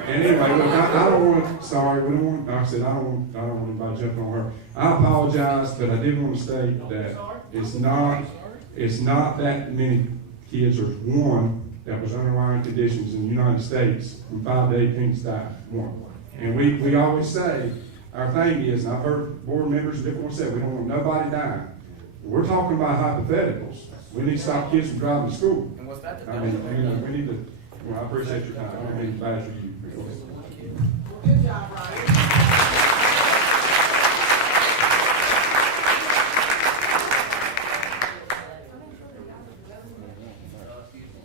And anyway, look, I don't want to, sorry, we don't want, like I said, I don't want anybody jumping on her. I apologize, but I did want to state that It's not that many kids. There's one that was underlying conditions in the United States from 5 to 18 died, one. And we always say, our thing is, and I've heard board members and different ones say, we don't want nobody dying. We're talking about hypotheticals. We need to stop kids from driving to school. And what's that? I mean, you know, we need to, well, I appreciate your time. I don't mean to badger you. Good job, Ryan.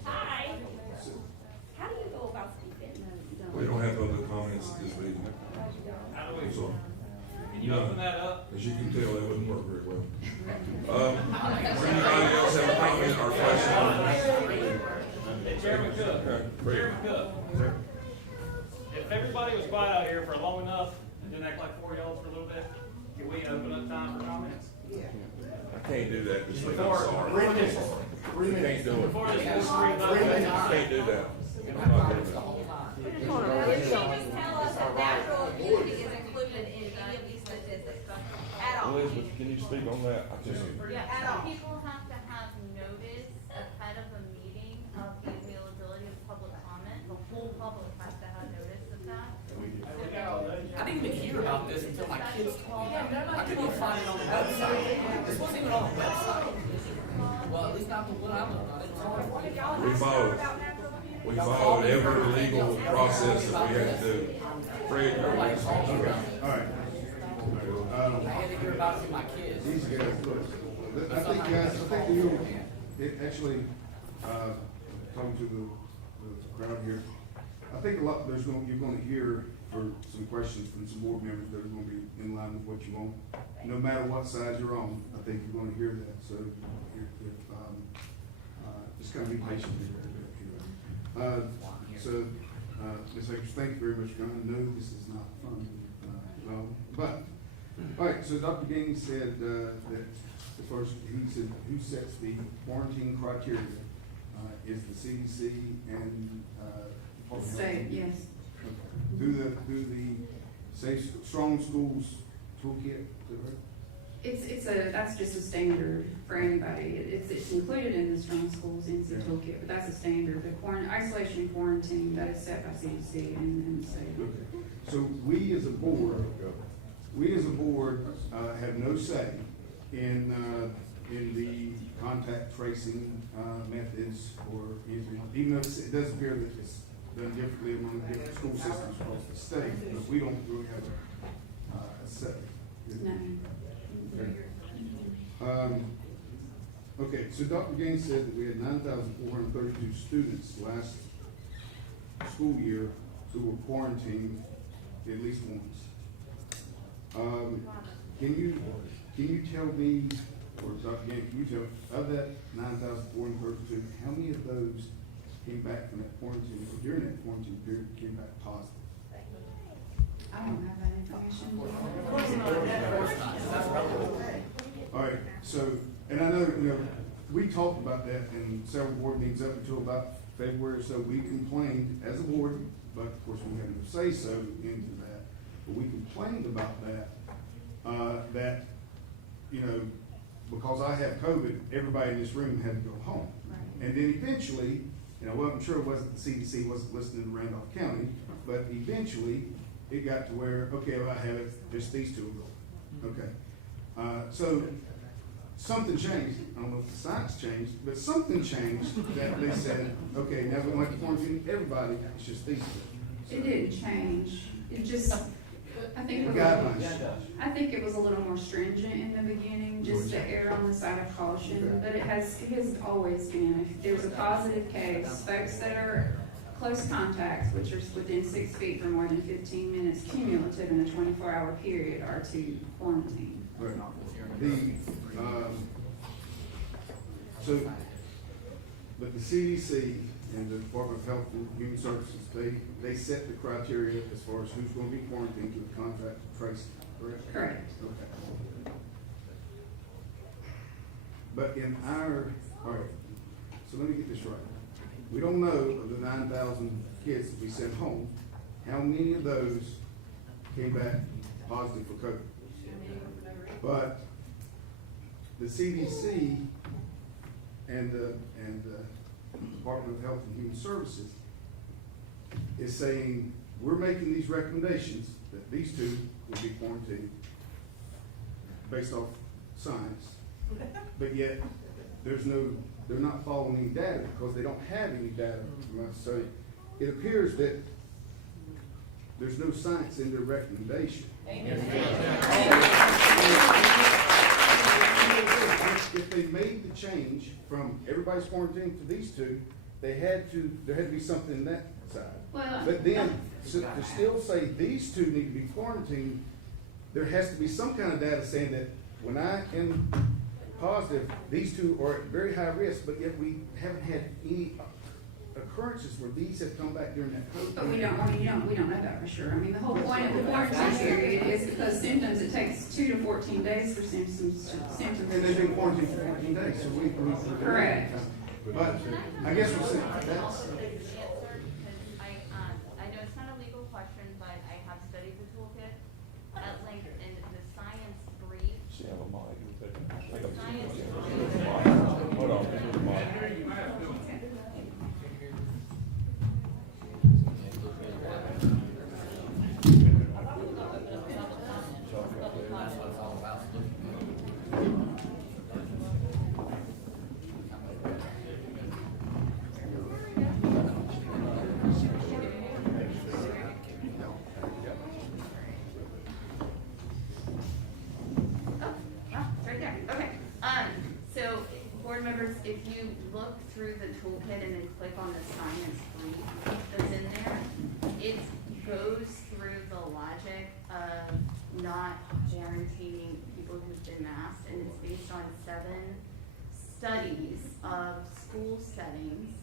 Hi. How do you go about speaking? We don't have other comments this week. So, Can you open that up? as you can tell, that wouldn't work very well. Does anybody else have a comment or question? Hey, Chairman Cook. Okay, Chairman Cook. If everybody was quiet out here for long enough and didn't act like 4 y'all for a little bit, can we open up time for comments? I can't do that this week, I'm Before, sorry. before We can't do it. before this goes three votes. I can't do that. I'm not doing that. Can you just tell us that natural immunity is included in any of these statistics at all? Elizabeth, can you speak on that? I just, At all? People have to have notice ahead of a meeting of the availability of public comment. The whole public has to have notice of that. I didn't even hear about this until my kids told me. I couldn't even find it on the website. This wasn't even on the website. Well, at least not the one I looked at. we followed every legal process that we had to do. Fred, you're right. All right. I had to hear about it from my kids. These guys, look, I think you, it actually, talking to the crowd here, I think a lot, you're gonna hear for some questions from some board members that are gonna be in line with what you want. No matter what side you're on, I think you're gonna hear that, so just kind of be patient here. Ms. Akers, thank you very much for coming. I know this is not fun, but, all right, so Dr. Gaines said, that as far as, he said, who sets the quarantine criteria, is the CDC and, Department of State, Health? yes. Okay. Through the Safe, Strong Schools Toolkit, is that right? That's just a standard for anybody. It's included in the Strong Schools NC Toolkit, but that's a standard. The isolation and quarantine, that is set by CDC and the state. Okay. So we as a board, have no say in the contact tracing, methods or anything, even though it does appear that it's done differently among different school systems across the state, but we don't really have a say. No. Okay, so Dr. Gaines said that we had 9,432 students last school year who were quarantined at least once. Can you tell me, or Dr. Gaines, can you tell me, of that 9,432, how many of those came back from that quarantine, or during that quarantine period, came back positive? I don't have that information. All right, so, and I know, we talked about that in several board meetings up until about February, so we complained as a board, but of course we had no say-so into that. But we complained about that, that, because I have COVID, everybody in this room had to go home. Right. And then eventually, I'm sure it wasn't, the CDC wasn't listening to Randolph County, but eventually, it got to where, okay, well, I have it, just these two will go. Okay. So, something changed. I don't know if the science changed, but something changed that they said, okay, now we don't have to quarantine everybody, it's just these two. It didn't change. It just, I think, Guidelines. I think it was a little more stringent in the beginning, just to err on the side of caution, but it has always been, if there's a positive case, folks that are close contacts, which are within 6 feet for more than 15 minutes cumulative in a 24-hour period, are to quarantine. Right. But the CDC and the Department of Health and Human Services, they set the criteria as far as who's going to be quarantined to the contact tracing, correct? Correct. Okay. But all right, so let me get this right. We don't know of the 9,000 kids that we sent home, how many of those came back positive for COVID. But the CDC and the Department of Health and Human Services is saying, we're making these recommendations that these two will be quarantined based off science. But yet, they're not following any data because they don't have any data from us. So it appears that there's no science in their recommendation. If they made the change from everybody's quarantined to these two, there had to be something in that side. Well, But then, to still say these two need to be quarantined, there has to be some kind of data saying that when I am positive, these two are at very high risk, but yet we haven't had any occurrences where these have come back during that COVID. but we don't know that for sure. I mean, the whole point of the quarantine period is because symptoms, it takes 2 to 14 days for symptoms. And they've been quarantined for 14 days, so we. Correct. But I guess we're saying that's. Answer, because I know it's not a legal question, but I have studied the toolkit at length, and the science brief. She have a mic. The science Hold on. Right there, okay. So, board members, if you look through the toolkit and then click on the science brief that's in there, it goes through the logic of not guaranteeing people who've been masked, and it's based on 7 studies of school settings,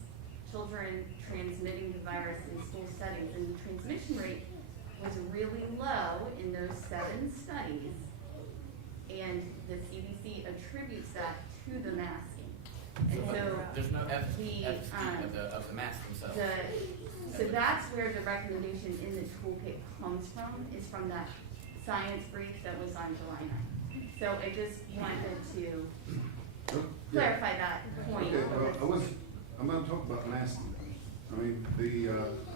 children transmitting the virus in school settings, and the transmission rate was really low in those 7 studies. And the CDC attributes that to the masking. And so There's no efficacy the, of the masks themselves. so that's where the recommendation in the toolkit comes from, is from that science brief that was on July 9th. So I just wanted to clarify that point. Okay, I'm not talking about masking. I mean,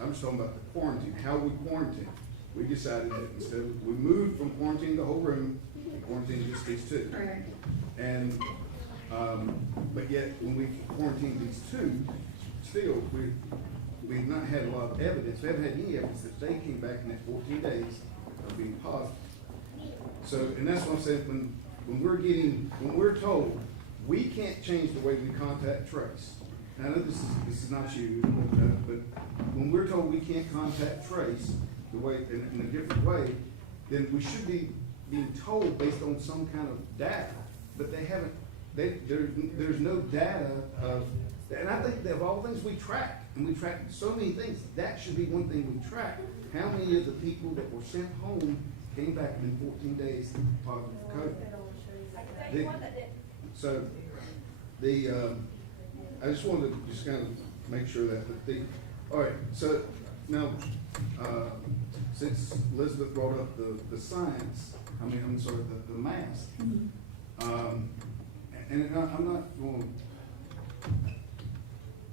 I'm just talking about the quarantine, how we quarantine. We decided that instead we moved from quarantining the whole room, to quarantine just these two. Right. And, but yet when we quarantine these two, still, we've not had a lot of evidence. We haven't had any evidence that they came back in that 14 days of being positive. So, and that's what I'm saying, when we're told we can't change the way we contact trace. And I know this is not you, but when we're told we can't contact trace the way, in a different way, then we should be being told based on some kind of data, but they haven't, there's no data of, and I think that of all things we track, and we track so many things, that should be one thing we track. How many of the people that were sent home came back in 14 days positive for COVID? I just wanted to just kind of make sure that, all right, so now, since Elizabeth brought up the science, the mask, and I'm not going,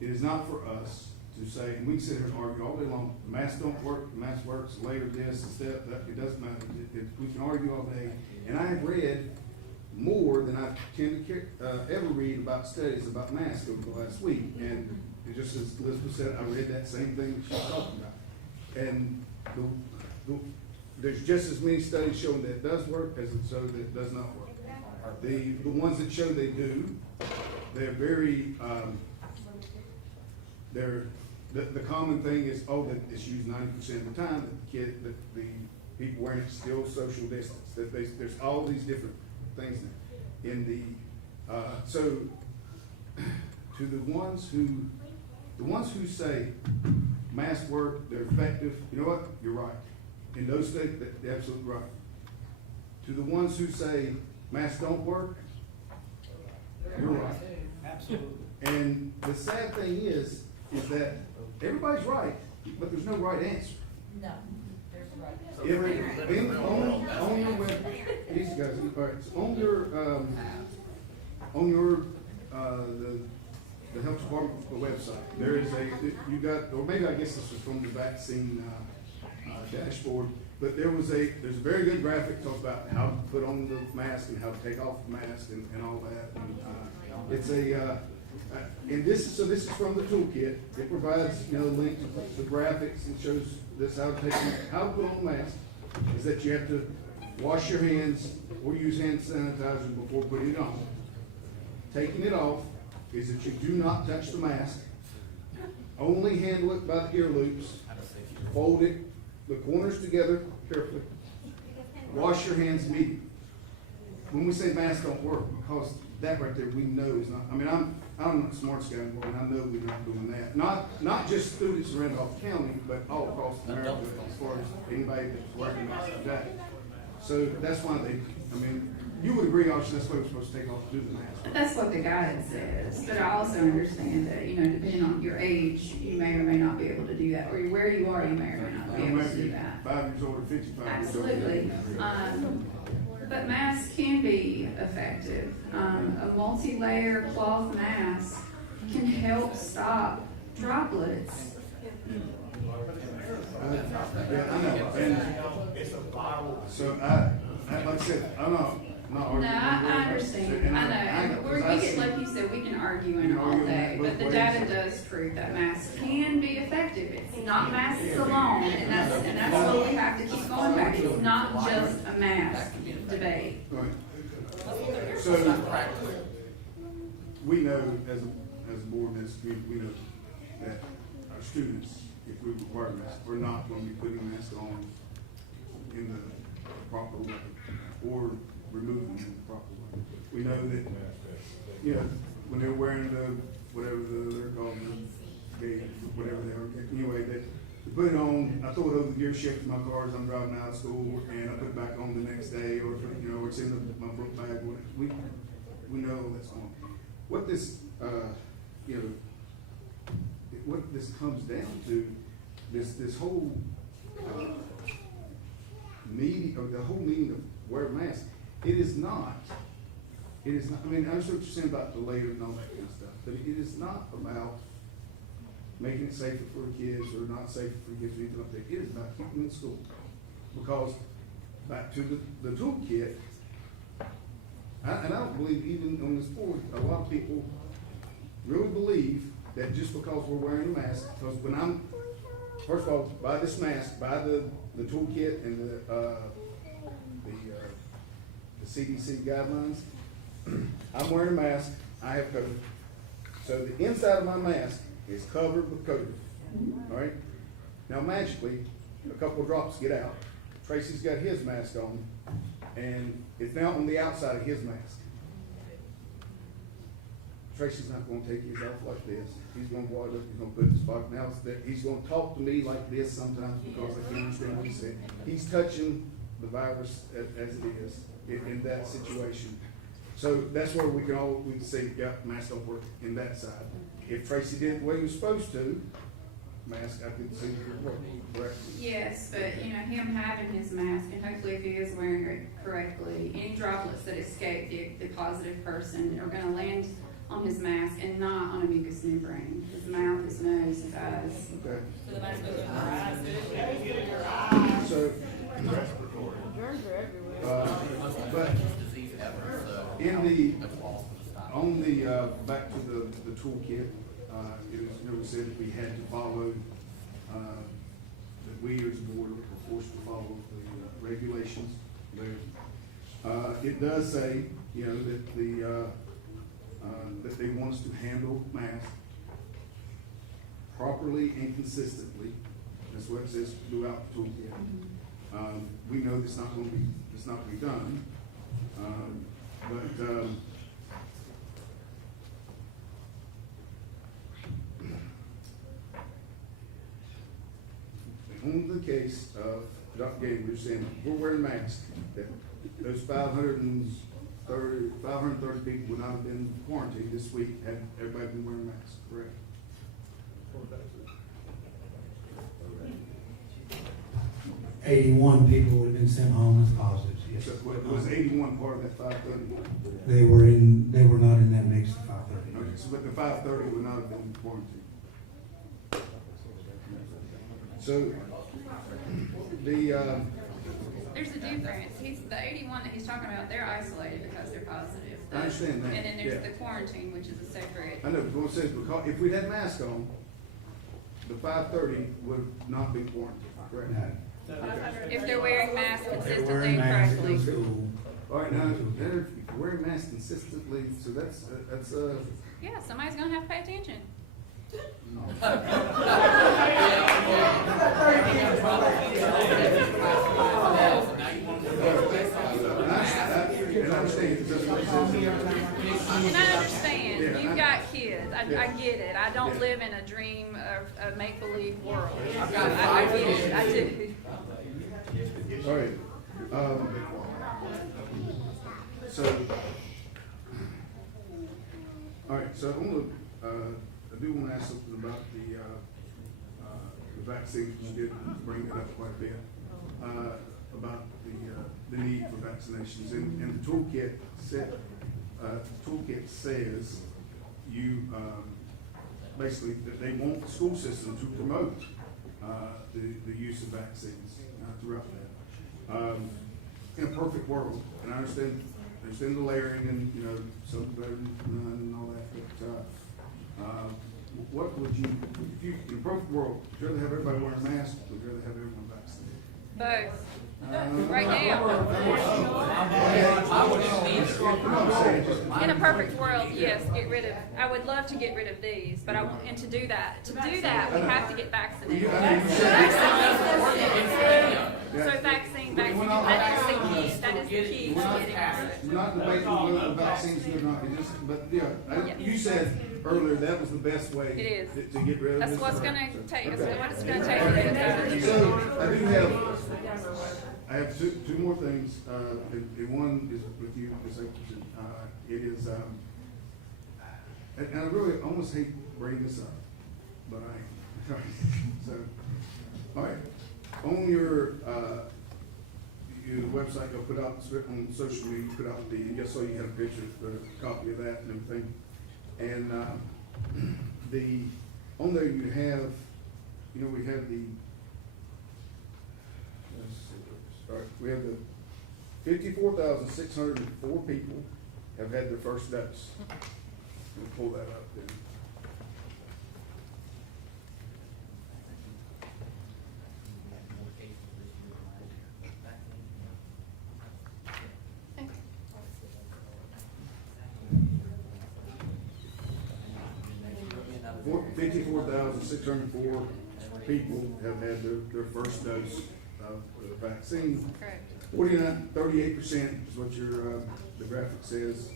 it is not for us to say, and we can sit here and argue all day long, the mask don't work, the mask works, later this, instead, that, it doesn't matter. We can argue all day, and I have read more than I tend to ever read about studies about masks over the last week, and it just as Elizabeth said, I read that same thing that she's talking about. And there's just as many studies showing that it does work as it shows that it does not work. The ones that show they do, they're very, the common thing is, that it's used 90% of the time, that the people wearing it still social distance, that there's all these different things in the, so to the ones who say masks work, they're effective, you know what, you're right. In those states, they're absolutely right. To the ones who say masks don't work, you're right. Absolutely. And the sad thing is that everybody's right, but there's no right answer. No, there's a right. On your web, these guys, all right, on your on your, the health department website, there is you got, or maybe I guess this was from the vaccine, dashboard, but there's a very good graphic that talks about how to put on the mask and how to take off the mask and all that. And, it's and this is from the toolkit. It provides, you know, links to the graphics and shows this how to put on the mask. Is that you have to wash your hands or use hand sanitizer before putting it on. Taking it off is that you do not touch the mask. Only handle it by the ear loops. Fold it, the corners together carefully. Wash your hands immediately. When we say masks don't work, because that right there we know is not, I mean, I'm not the smartest guy in the world, and I know we're not doing that. Not just students in Randolph County, but all across America as far as anybody that's wearing masks today. So that's why I mean, you would agree, obviously, that's what we're supposed to take off to do the mask. That's what the guidance says, but I also understand that, you know, depending on your age, you may or may not be able to do that, or where you are, you may or may not be able to do that. 5 years old or 55 years old. Absolutely. But masks can be effective. A multi-layer cloth mask can help stop droplets. Yeah, I know, and so like I said, I'm not No, arguing. I understand, I know, we get, like you said, we can argue in all day, but the data does prove that masks can be effective. It's not masks alone, and that's what we have to keep going back. It's not just a mask debate. Right. So, we know as a board and as a community, we know that our students, if we require masks, we're not going to be putting masks on in the proper way or removing them in the proper way. We know that, you know, when they're wearing whatever they're called, whatever they are, anyway, that to put it on, I throw it over the gear shift in my car as I'm driving out of school, and I put it back on the next day, or you know, it's in my book bag. We know that's on. What this, you know, what this comes down to, this whole meeting, or the whole meaning of wear a mask. It is not. I mean, I understand what you're saying about the layer and all that kind of stuff, but it is not about making it safer for the kids or not safer for kids or anything like that. It is about keeping them in school. Because back to the toolkit, and I don't believe even on this board, a lot of people really believe that just because we're wearing a mask, because when first of all, buy this mask, buy the toolkit and the CDC guidelines. I'm wearing a mask, I have COVID. So the inside of my mask is covered with COVID. All right? Now magically, a couple of drops get out. Tracy's got his mask on, and it's now on the outside of his mask. Tracy's not going to take his off like this. He's going to go out, he's going to put his spot. Now he's going to talk to me like this sometimes because I can't understand what he said. He's touching the virus as it is in that situation. So that's where we can say, yeah, masks don't work in that side. If Tracy did it the way he was supposed to, mask, I could see it work, correct? Yes, but you know, him having his mask, and hopefully if he is wearing it correctly, any droplets that escape the positive person are gonna land on his mask and not on a mucous membrane, his mouth, his nose, his eyes. Okay. So the mask goes in your eyes. So, but back to the toolkit, it was said that we had to follow, that we as a board were forced to follow the regulations there. It does say, you know, that that they want us to handle masks properly and consistently. That's what it says throughout the toolkit. We know it's not going to be done, but on the case of Dr. Gaines, we're saying we're wearing masks. That those 530 people would not have been quarantined this week had everybody been wearing masks, correct? 81 people would have been sent home as positives, Yes. So was 81 part of that 530? They were not in that mix of 530. Okay, so but the 530 would not have been quarantined. So, There's a difference. The 81 that he's talking about, they're isolated because they're positive. I understand that, And then there's yeah. the quarantine, which is a separate. I know, but what it says, because if we had masks on, the 530 would not be quarantined, correct? No. If they're wearing masks They're consistently wearing and masks correctly. in school. All right, now, they're wearing masks consistently, so that's, Yeah, somebody's gonna have to pay attention. and I understand, because that's what it says. And I understand, Yeah, you've got kids, I Yeah. get it, I don't Yeah. live in a dream of a make-believe world. I get it, I do. All right, so, all right, so I'm gonna, I do wanna ask something about the vaccines, you did bring it up quite a bit, about the need for vaccinations, and the toolkit says you, basically, that they want the school system to promote, the use of vaccines, throughout that. In a perfect world, and I understand the layering and, you know, some better than none and all that, but, what would you, if you, in a perfect world, would you rather have everybody wearing a mask, or would you rather have everyone vaccinated? Both, right now. In a perfect world, yes, I would love to get rid of these, but and to do that, we have to get vaccinated. So vaccine, that is the key to getting it. We're not debating whether the vaccine's good or not, it just, but, yeah, you said earlier that was the best way. It is. To get rid of this. That's what's gonna take, that's Okay. what it's gonna take to get it. So, I have two more things, and one is with you, Ms. Akerson. It is, and I really almost hate bringing this up, but I, so, all right. On your website, you'll put out, on social media, you put out I saw you had a picture, a copy of that and everything. And, on there you have, we have we have the 54,604 people have had their first dose. We'll pull that up then. Thank 54,604 people have had their first dose of the vaccine. Correct. 38% is what the graphic says.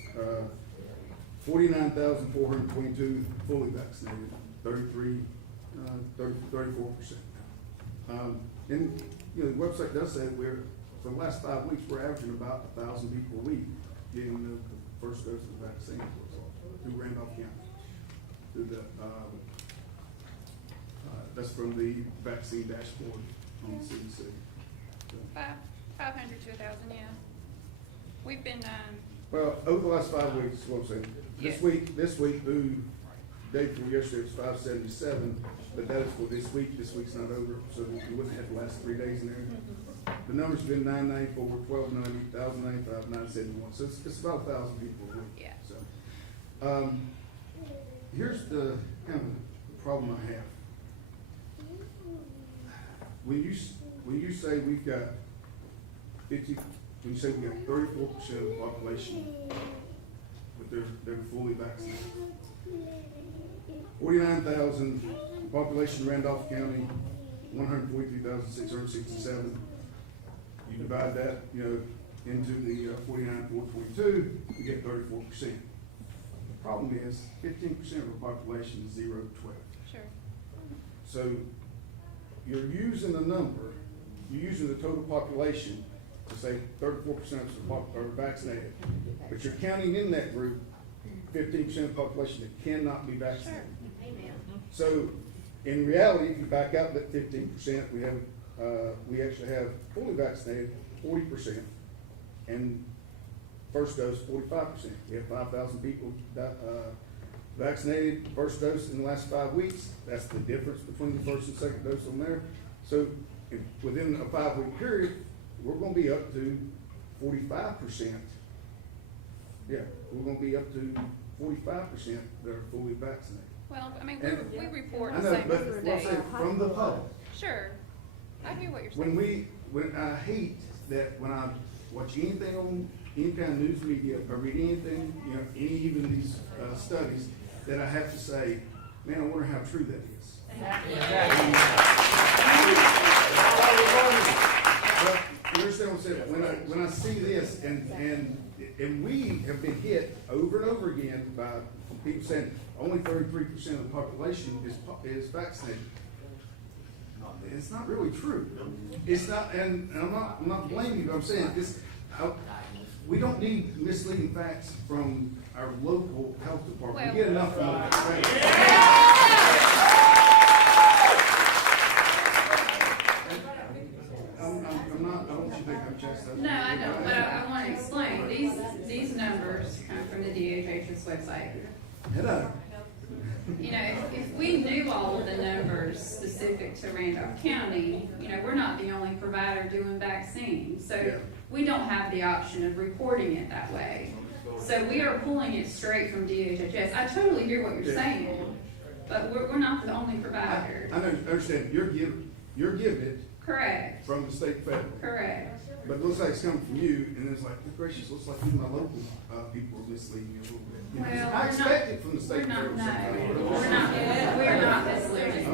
49,422 fully vaccinated, 34%. And, the website does say for the last 5 weeks, we're averaging about 1,000 people a week getting the first dose of the vaccine through Randolph County. That's from the vaccine dashboard on the CDC. 500 to 1,000, yeah. We've been, Well, over the last 5 weeks, what I'm saying, Yes. this week, day before yesterday was 577, but that is for this week. This week's not over, so we wouldn't have the last 3 days in there. The number's been 994, 1290, 1,095, 971, so it's about 1,000 people a week. Yeah. So, here's the kind of problem I have. When you say we've got 34% of the population with they're fully vaccinated. 49,000 population Randolph County, 143,667. You divide that, into the 49,422, you get 34%. The problem is 15% of the population is 0 to 12. sure. So you're using a number, you're using the total population to say 34% are vaccinated, but you're counting in that group 15% of the population that cannot be vaccinated. So in reality, if you back out that 15%, we actually have fully vaccinated 40%, and first dose, 45%. We have 5,000 people vaccinated, first dose in the last 5 weeks. That's the difference between the first and second dose on there. So if within a 5-week period, we're gonna be up to 45%. Yeah, we're gonna be up to 45% that are fully vaccinated. Well, I mean, And- we report I the know, same but as what I'm saying, from the public. Sure, I hear what you're saying. When I hate that when I watch anything on any kind of news media or read anything, you know, even these studies, that I have to say, man, I wonder how true that is. But you understand what I'm saying? When I see this and we have been hit over and over again by people saying only 33% of the population is vaccinated. It's not really true. It's not, and I'm not blaming you, but I'm saying this, we don't need misleading facts from our local health department. We get enough from I don't want you to think I'm chastising. No, I don't, but I want to explain, these numbers come from the DHH's website. Hello. You know, if we knew all of the numbers specific to Randolph County, you know, we're not the only provider doing vaccines. Yeah. So we don't have the option of reporting it that way. So we are pulling it straight from DHHS. I totally hear what you're saying, but we're not the only provider. I understand, you're giving it Correct, from the state federal. correct. But it looks like it's coming from you, and it's like, good gracious, looks like even my local people are misleading me a little bit. You know, Well, I expect it from the state We're not, federal. no, we're not misleading.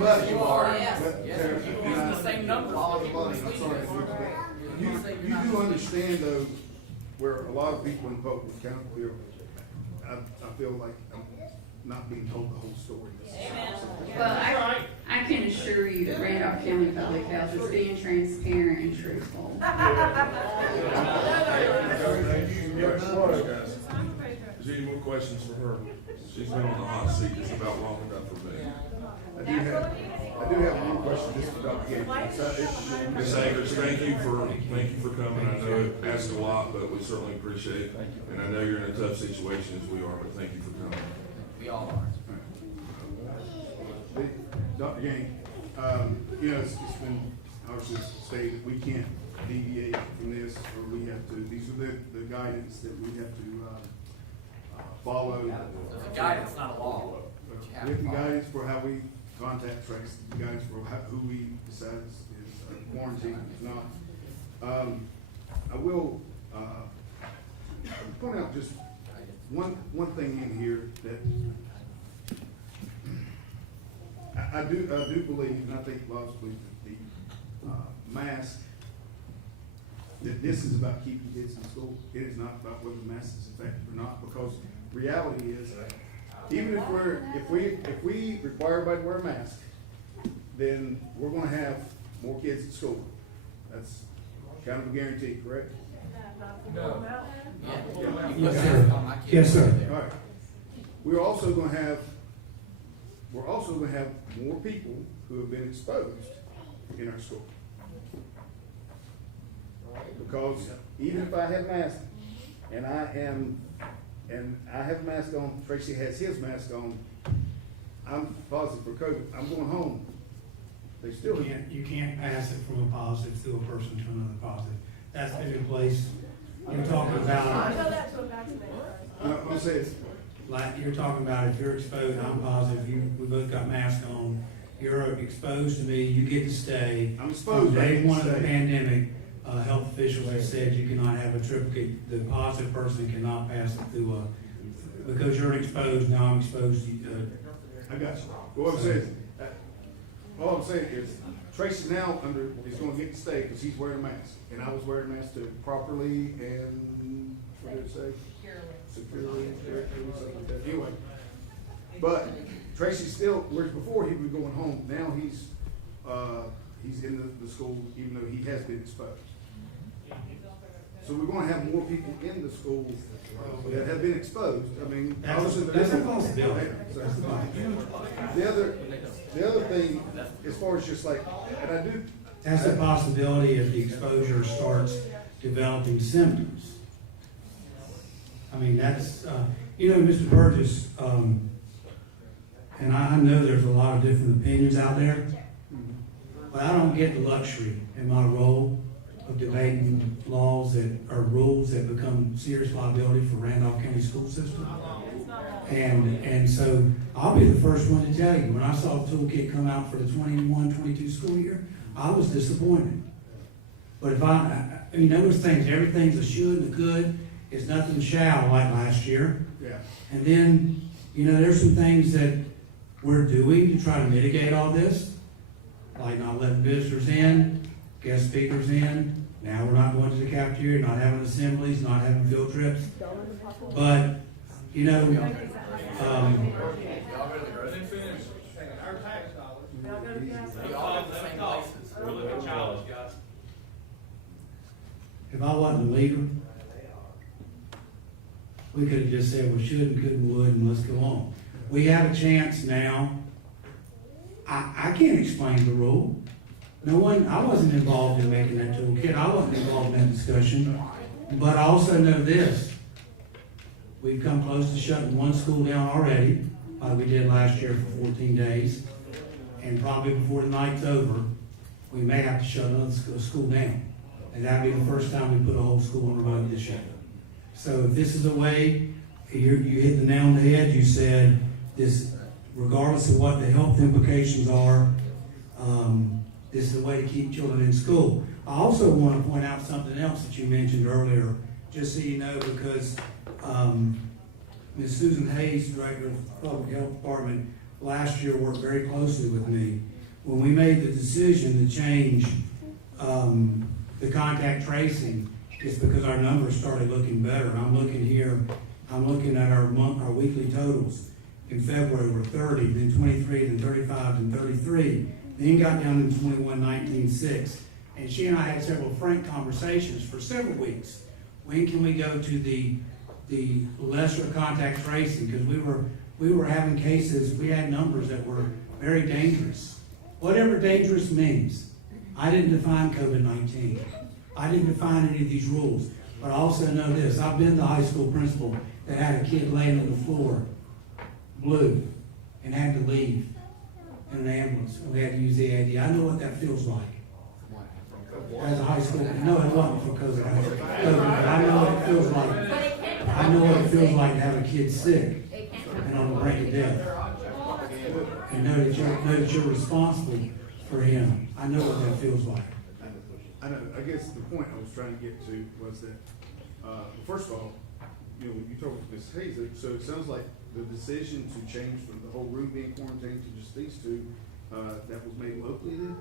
But you are. The same number. Follow the money, I'm sorry. You do understand though, where a lot of people in public account feel, I feel like I'm not being told the whole story. Well, I can assure you that Randolph County Public Health is being transparent and truthful. Is there any more questions for her? She's been on the hot seat, it's about long enough for me. I do have one question just about the Ms. Akers, thank you for coming. I know it asked a lot, but we certainly appreciate it. And I know you're in a tough situation as we are, but thank you for coming. We all are. Dr. Gang, you know, it's been obviously stated that we can't deviate from this, or we have to, these are the guidance that we have to follow. There's a guidance, not a law. We have the guidance for how we contact trace, the guidance for who we decide is quarantined, is not. I will point out just one thing in here that I do believe, and I think a lot of us believe that the mask, that this is about keeping kids in school. It is not about whether the mask is effective or not, because reality is, even if we require everybody to wear a mask, then we're gonna have more kids at school. That's kind of a guarantee, correct? No. Yes, sir. Yes, sir. All right. We're also gonna have more people who have been exposed in our school. Because even if I have mask, and I have a mask on, Tracy has his mask on, I'm positive for COVID, I'm going home. They still, You can't pass it from a positive to a person to another positive. That's been in place. You're talking about, Tell that to a vaccinated person. I'm saying, like, you're talking about if you're exposed, I'm positive, we both got masks on, you're exposed to me, you get to stay. I'm exposed, On I day get to one of the stay. pandemic, health officials have said you cannot have a triplicate, the positive person cannot pass it through because you're exposed, now I'm exposed, I got you. What I'm saying, all I'm saying is, Tracy now is gonna get to stay because he's wearing a mask, and I was wearing a mask too, properly and, what did it say? Securely, correctly, something like that. Anyway, but Tracy still, whereas before he was going home, now he's in the school even though he has been exposed. So we're gonna have more people in the schools that have been exposed. I mean, that's a possibility. The other thing, as far as just like, and I do. That's a possibility if the exposure starts developing symptoms. I mean, that's, Mr. Burgess, and I know there's a lot of different opinions out there, but I don't get the luxury in my role of debating laws that, or rules that become serious liability for Randolph County School System. And so I'll be the first one to tell you, when I saw the toolkit come out for the 21-22 school year, I was disappointed. But if there's things, everything's a should and a could, it's nothing shall like last year. Yeah. And then, there's some things that we're doing to try to mitigate all this, like not letting visitors in, guest speakers in. Now we're not going to the cafeteria, not having assemblies, not having field trips. But, if I wasn't a leader, we could have just said, well, should and could and would, and let's go on. We have a chance now. I can't explain the rule. I wasn't involved in making that toolkit. I wasn't involved in that discussion. But I also know this. We've come close to shutting one school down already, like we did last year for 14 days. And probably before the night's over, we may have to shut another school down. And that'll be the first time we put a whole school on the road this year. So if this is a way, you hit the nail on the head, you said this, regardless of what the health implications are, this is a way to keep children in school. I also want to point out something else that you mentioned earlier, just so you know, because Ms. Susan Hayes, Director of the Public Health Department, last year worked very closely with me. When we made the decision to change the contact tracing, it's because our numbers started looking better. I'm looking at our weekly totals. In February were 30, then 23, then 35, then 33. Then got down to 21, 19, 6. And she and I had several frank conversations for several weeks. When can we go to the lesser contact tracing? Because we were having cases, we had numbers that were very dangerous. Whatever dangerous means. I didn't define COVID-19. I didn't define any of these rules. But I also know this. I've been the high school principal that had a kid laying on the floor, blue, and had to leave in an ambulance. And we had to use the AED. I know what that feels like. As a high school, no, it wasn't for COVID. But I know what it feels like. I know what it feels like to have a kid sick and on the brink of death. And know that you're responsible for him. I know what that feels like. I know. I guess the point I was trying to get to was that, first of all, you talked with Ms. Hayes, so it sounds like the decision to change from the whole room being quarantined to just these two, that was made locally then?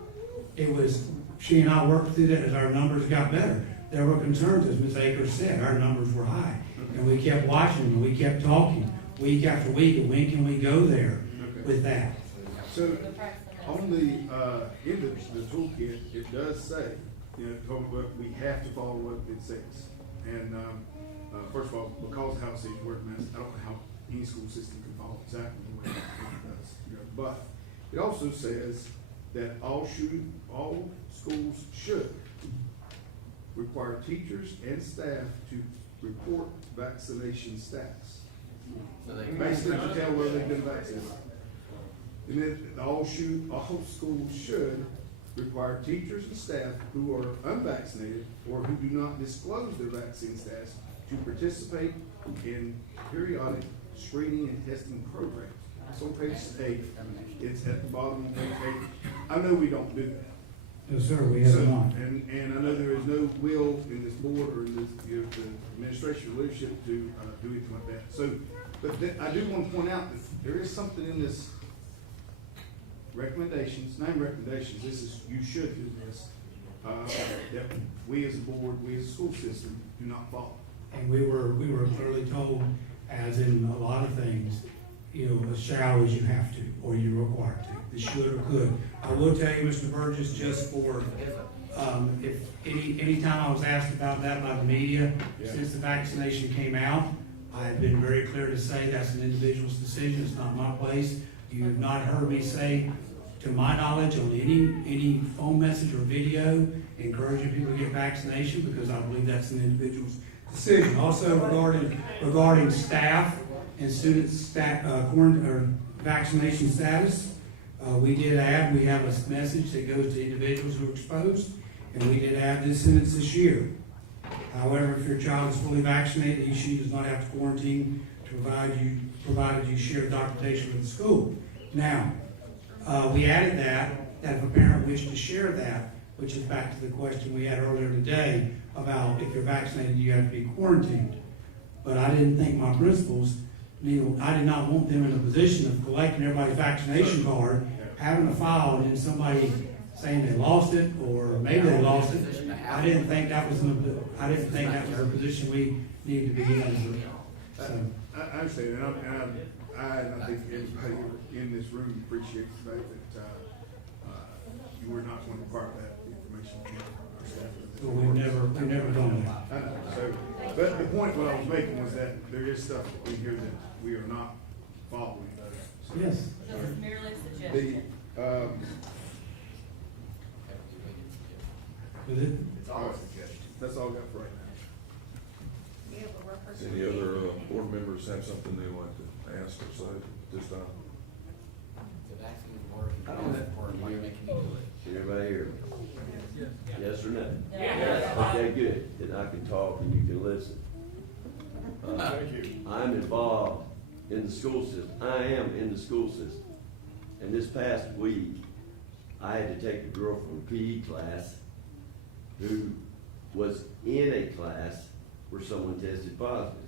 It was, she and I worked through that as our numbers got better. There were concerns, as Ms. Akers said, our numbers were high. And we kept watching and we kept talking week after week, and when can we go there with that? So, on the in the toolkit, it does say, we have to follow what it says. And first of all, because of how cities work, I don't know how any school system can follow exactly the way it does. But it also says that all schools should require teachers and staff to report vaccination status. Basically to tell whether they've been vaccinated. And then all schools should require teachers and staff who are unvaccinated or who do not disclose their vaccine status to participate in periodic screening and testing programs. It's on page 8. It's at the bottom of page 8. I know we don't do that. Yes, sir, we have not. And I know there is no will in this board or in this, the administration or leadership to do anything like that. So, but I do want to point out that there is something in this recommendations, 9 recommendations. This is, you should do this, that we as a board, we as a school system do not follow. And we were clearly told, as in a lot of things, a shall is you have to, or you're required to. The should or could. I will tell you, Mr. Burgess, just for, if any time I was asked about that by the media, since the vaccination came out, I have been very clear to say that's an individual's decision. It's not my place. You have not heard me say to my knowledge, on any phone message or video encouraging people to get vaccination, because I believe that's an individual's decision. Also regarding staff and students' vaccination status, we did add, we have a message that goes to individuals who are exposed, and we did add this sentence this year. However, if your child is fully vaccinated, he, she does not have to quarantine provided you share documentation with the school. Now, we added that if a parent wished to share that, which is back to the question we had earlier today about if you're vaccinated, you have to be quarantined. But I didn't think my principals, I did not want them in a position of collecting everybody's vaccination card, having a file, and then somebody saying they lost it, or maybe they lost it. I didn't think that was a position we needed to be in. So. I understand, and I think everybody in this room appreciates the fact that, you were not going to part that information from our staff. So we've never done that. I know, so, but the point what I was making was that there is stuff in here that we are not following. So, Yes. Just merely a suggestion. With it? It's all a suggestion. That's all I got for right now. We have a reference. Any other board members have something they want to ask or say at this time? The vaccine is working. I don't know. Why are you making me do it? Can everybody hear me? Yes or no? Yes. Okay, good. Then I can talk and you can listen. I'm involved in the school system. I am in the school system. And this past week, I had to take a girl from PE class who was in a class where someone tested positive.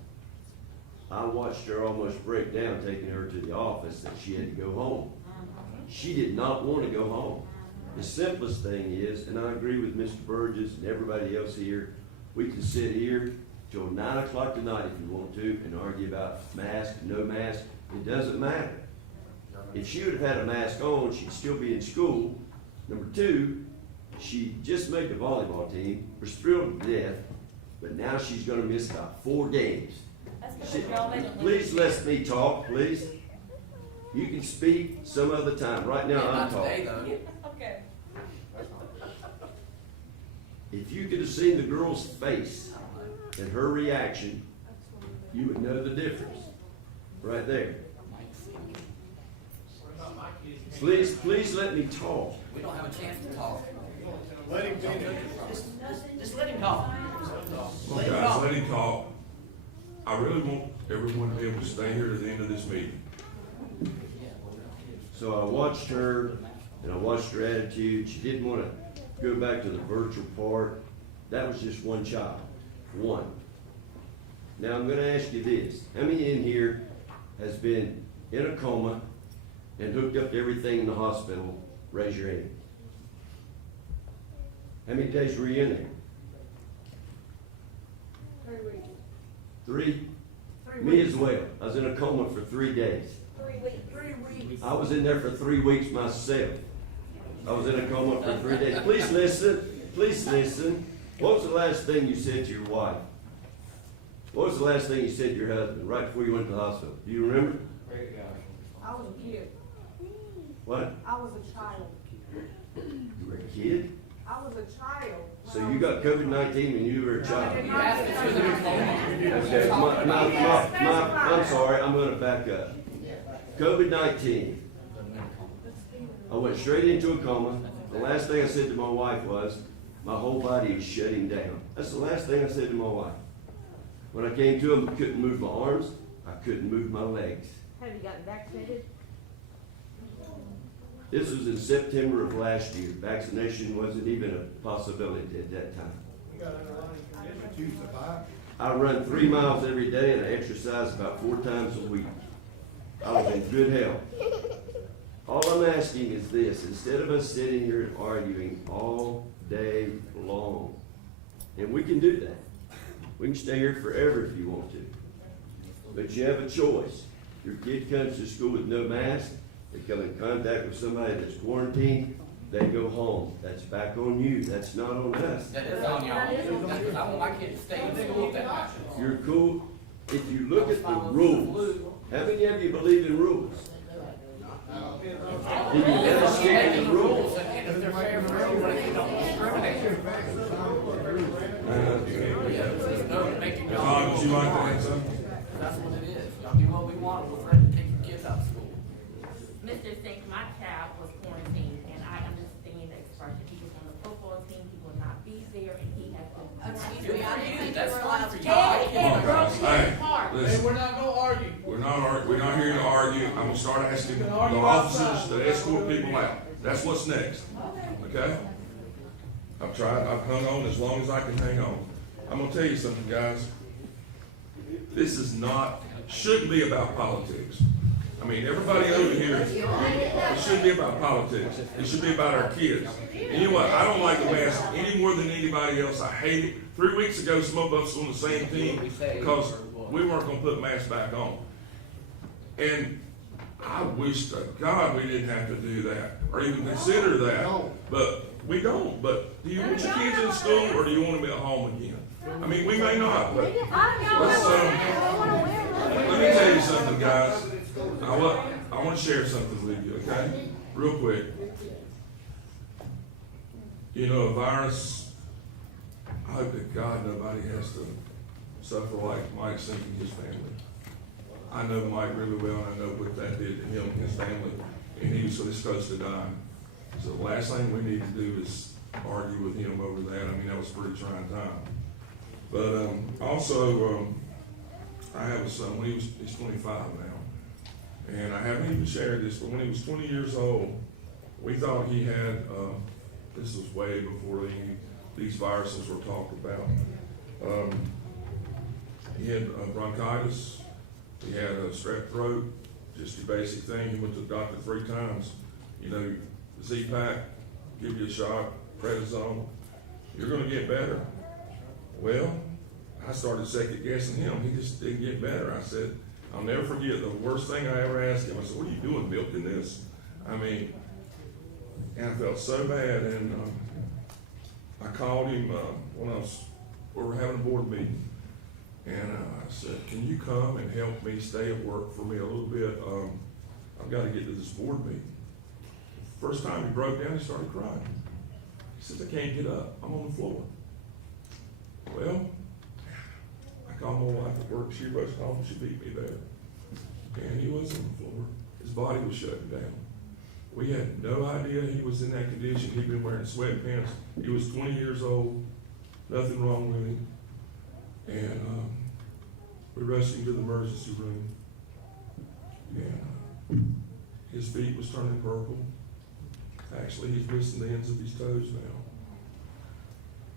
I watched her almost break down taking her to the office that she had to go home. She did not want to go home. The simplest thing is, and I agree with Mr. Burgess and everybody else here, we can sit here till 9 o'clock tonight if you want to and argue about mask, no mask. It doesn't matter. If she would have had a mask on, she'd still be in school. Number two, she just made the volleyball team, was thrilled to death, but now she's gonna miss about 4 games. That's because y'all made it. Please let me talk, please. You can speak some other time. Right now, I'm talking. Okay. If you could have seen the girl's face and her reaction, you would know the difference. Right there. Please let me talk. We don't have a chance to talk. Let him finish. Just let him talk. Well, guys, let him talk. I really want everyone to be able to stay here to the end of this meeting. So I watched her, and I watched her attitude. She didn't want to go back to the virtual part. That was just one child. One. Now I'm going to ask you this. How many in here has been in a coma and hooked up to everything in the hospital? Raise your hand. How many days were you in there? 3 weeks. 3? 3 Me weeks. as well. I was in a coma for 3 days. 3 weeks. 3 weeks. I was in there for 3 weeks myself. I was in a coma for 3 days. Please listen. Please listen. What was the last thing you said to your wife? What was the last thing you said to your husband right before you went to the hospital? Do you remember? I was a kid. What? I was a child. You were a kid? I was a child. So you got COVID-19 when you were a child? You asked if she was in a coma. Okay, I'm sorry, I'm gonna back up. COVID-19. I went straight into a coma. The last thing I said to my wife was, my whole body is shutting down. That's the last thing I said to my wife. When I came to him, I couldn't move my arms, I couldn't move my legs. Have you gotten vaccinated? This was in September of last year. Vaccination wasn't even a possibility at that time. I run 3 miles every day and I exercise about 4 times a week. I was in good health. All I'm asking is this, instead of us sitting here and arguing all day long, and we can do that. We can stay here forever if you want to. But you have a choice. Your kid comes to school with no mask, they come in contact with somebody that's quarantined, they go home. That's back on you. That's not on us. That is on y'all. That's because I want my kids to stay in school that much. You're cool. If you look at the rules, how many of you believe in rules? You can never stick to the rules. And if they're fair for everyone, they don't discriminate. Todd, would you like to add something? That's what it is. Y'all do what we want, we're ready to take your kids out of school. Mr. Sink, my child was quarantined, and I understand the expression. He was on the football team, he will not be there, and he has to. Excuse me, I didn't think that's allowed for Hey, y'all. Hey, Hey, listen, we're not gonna argue. we're not here to argue. I'm gonna start asking the officers to escort people out. That's what's next, okay? I've hung on as long as I can hang on. I'm gonna tell you something, guys. This is not, shouldn't be about politics. I mean, everybody over here, it shouldn't be about politics. It should be about our kids. And you know what? I don't like the mask any more than anybody else. I hate it. 3 weeks ago, some of us on the same team because we weren't going to put masks back on. And I wish to God we didn't have to do that or even consider that. But we don't. But do you want your kids in school or do you want them at home again? I mean, we may not, but let's, let me tell you something, guys. I want to share something with you, okay? Real quick. You know, a virus, I hope that God nobody has to suffer like Mike Sink and his family. I know Mike really well, and I know what that did to him and his family, and he was so close to dying. So the last thing we need to do is argue with him over that. I mean, that was a pretty trying time. But also, I have a son. He's 25 now, and I haven't even shared this. But when he was 20 years old, we thought he had. This was way before these viruses were talked about. He had bronchitis. He had a strep throat, just a basic thing. He went to the doctor 3 times. You know, Z-Pack, give you a shot, prednisone. You're going to get better. Well, I started second guessing him. He just didn't get better. I said, I'll never forget the worst thing I ever asked him. I said, what are you doing milking this? I mean, and I felt so bad. And I called him when we were having a board meeting. And I said, can you come and help me stay at work for me a little bit? I've got to get to this board meeting. First time he broke down, he started crying. He says, I can't get up. I'm on the floor. Well, I called my wife at work. She rushed home. She beat me there. And he was on the floor. His body was shutting down. We had no idea he was in that condition. He'd been wearing sweatpants. He was 20 years old. Nothing wrong with him. And we rushed him to the emergency room. And his feet was turning purple. Actually, he's missing the ends of his toes now.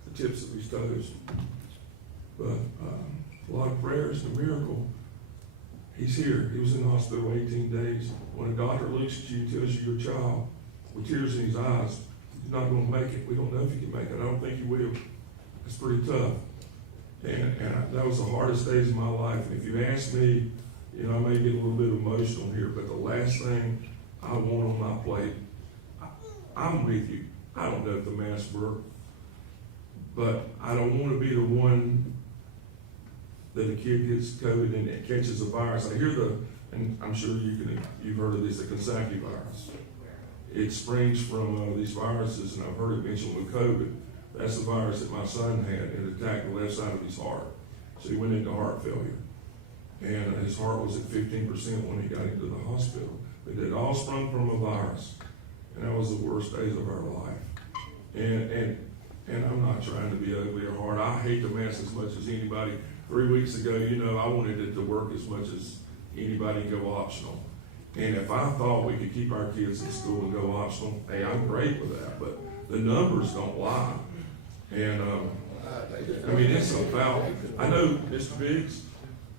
The tips of his toes. But a lot of prayers and a miracle. He's here. He was in the hospital 18 days. When a doctor looks at you and tells you your child, with tears in his eyes, he's not going to make it. We don't know if he can make it. I don't think he will. It's pretty tough. And that was the hardest days of my life. And if you ask me, you know, I may get a little bit emotional here, but the last thing I want on my plate, I'm with you. I don't know if the masks work, but I don't want to be the one that a kid gets COVID and it catches a virus. I hear and I'm sure you've heard of this, the Coxsackie virus. It springs from these viruses, and I've heard it mentioned with COVID. That's the virus that my son had. It attacked the left side of his heart. So he went into heart failure. And his heart was at 15% when he got into the hospital. But it all sprung from a virus. And that was the worst days of our life. And I'm not trying to be ugly or hard. I hate the mask as much as anybody. 3 weeks ago, you know, I wanted it to work as much as anybody and go optional. And if I thought we could keep our kids in school and go optional, hey, I'm great with that. But the numbers don't lie. And, I mean, it's about, I know, Mr. Biggs,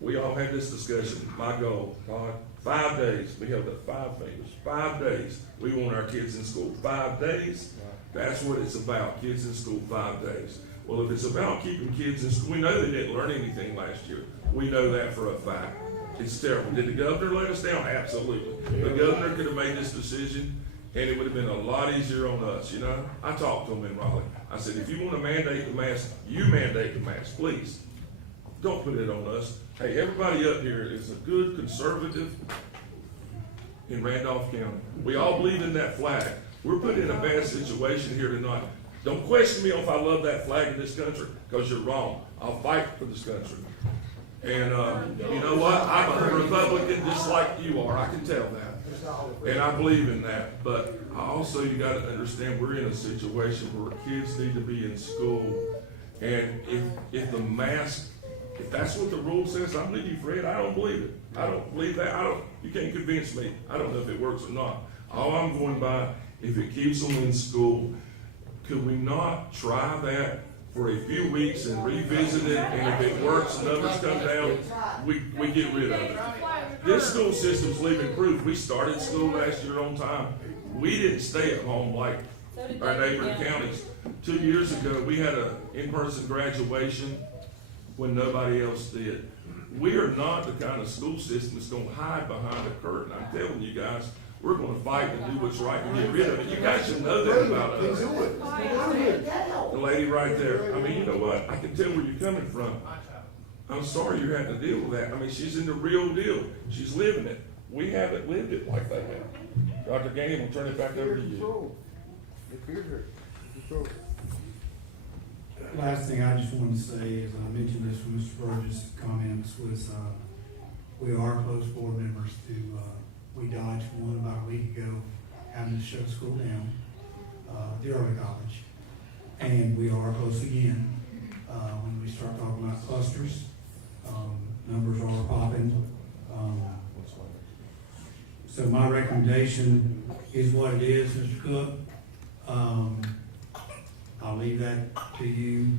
we all had this discussion. My goal, God, 5 days, we held up 5 fingers, 5 days, we want our kids in school. 5 days, that's what it's about, kids in school 5 days. Well, if it's about keeping kids in school, we know they didn't learn anything last year. We know that for a fact. It's terrible. Did the governor let us down? Absolutely. The governor could have made this decision, and it would have been a lot easier on us, you know? I talked to him in Raleigh. I said, if you want to mandate the mask, you mandate the mask, please. Don't put it on us. Hey, everybody up here is a good conservative. in Randolph County. We all believe in that flag. We're put in a bad situation here tonight. Don't question me if I love that flag in this country, because you're wrong. I'll fight for this country. And you know what? I'm a Republican just like you are. I can tell that. And I believe in that. But also you got to understand we're in a situation where kids need to be in school. And if the mask, if that's what the rule says, I believe you, Fred. I don't believe it. I don't believe that. You can't convince me. I don't know if it works or not. All I'm going by, if it keeps them in school, could we not try that for a few weeks and revisit it? And if it works, numbers come down, we get rid of it. This school system's living proof. We started school last year on time. We didn't stay at home like our neighboring counties. 2 years ago, we had an in-person graduation when nobody else did. We are not the kind of school system that's going to hide behind a curtain. I'm telling you guys, we're going to fight and do what's right and get rid of it. You guys should know that about us. The lady right there. I mean, you know what? I can tell where you're coming from. I'm sorry you had to deal with that. I mean, she's in the real deal. She's living it. We haven't lived it like that now. Dr. Gaines, we'll turn it back over to you. Last thing I just wanted to say is, I mentioned this from Mr. Burgess' comments, was we are close board members to, we dodged one about a week ago, having to shut school down, the early college. And we are close again, when we start talking about clusters, numbers are popping. So my recommendation is what it is, Mr. Cook. I'll leave that to you.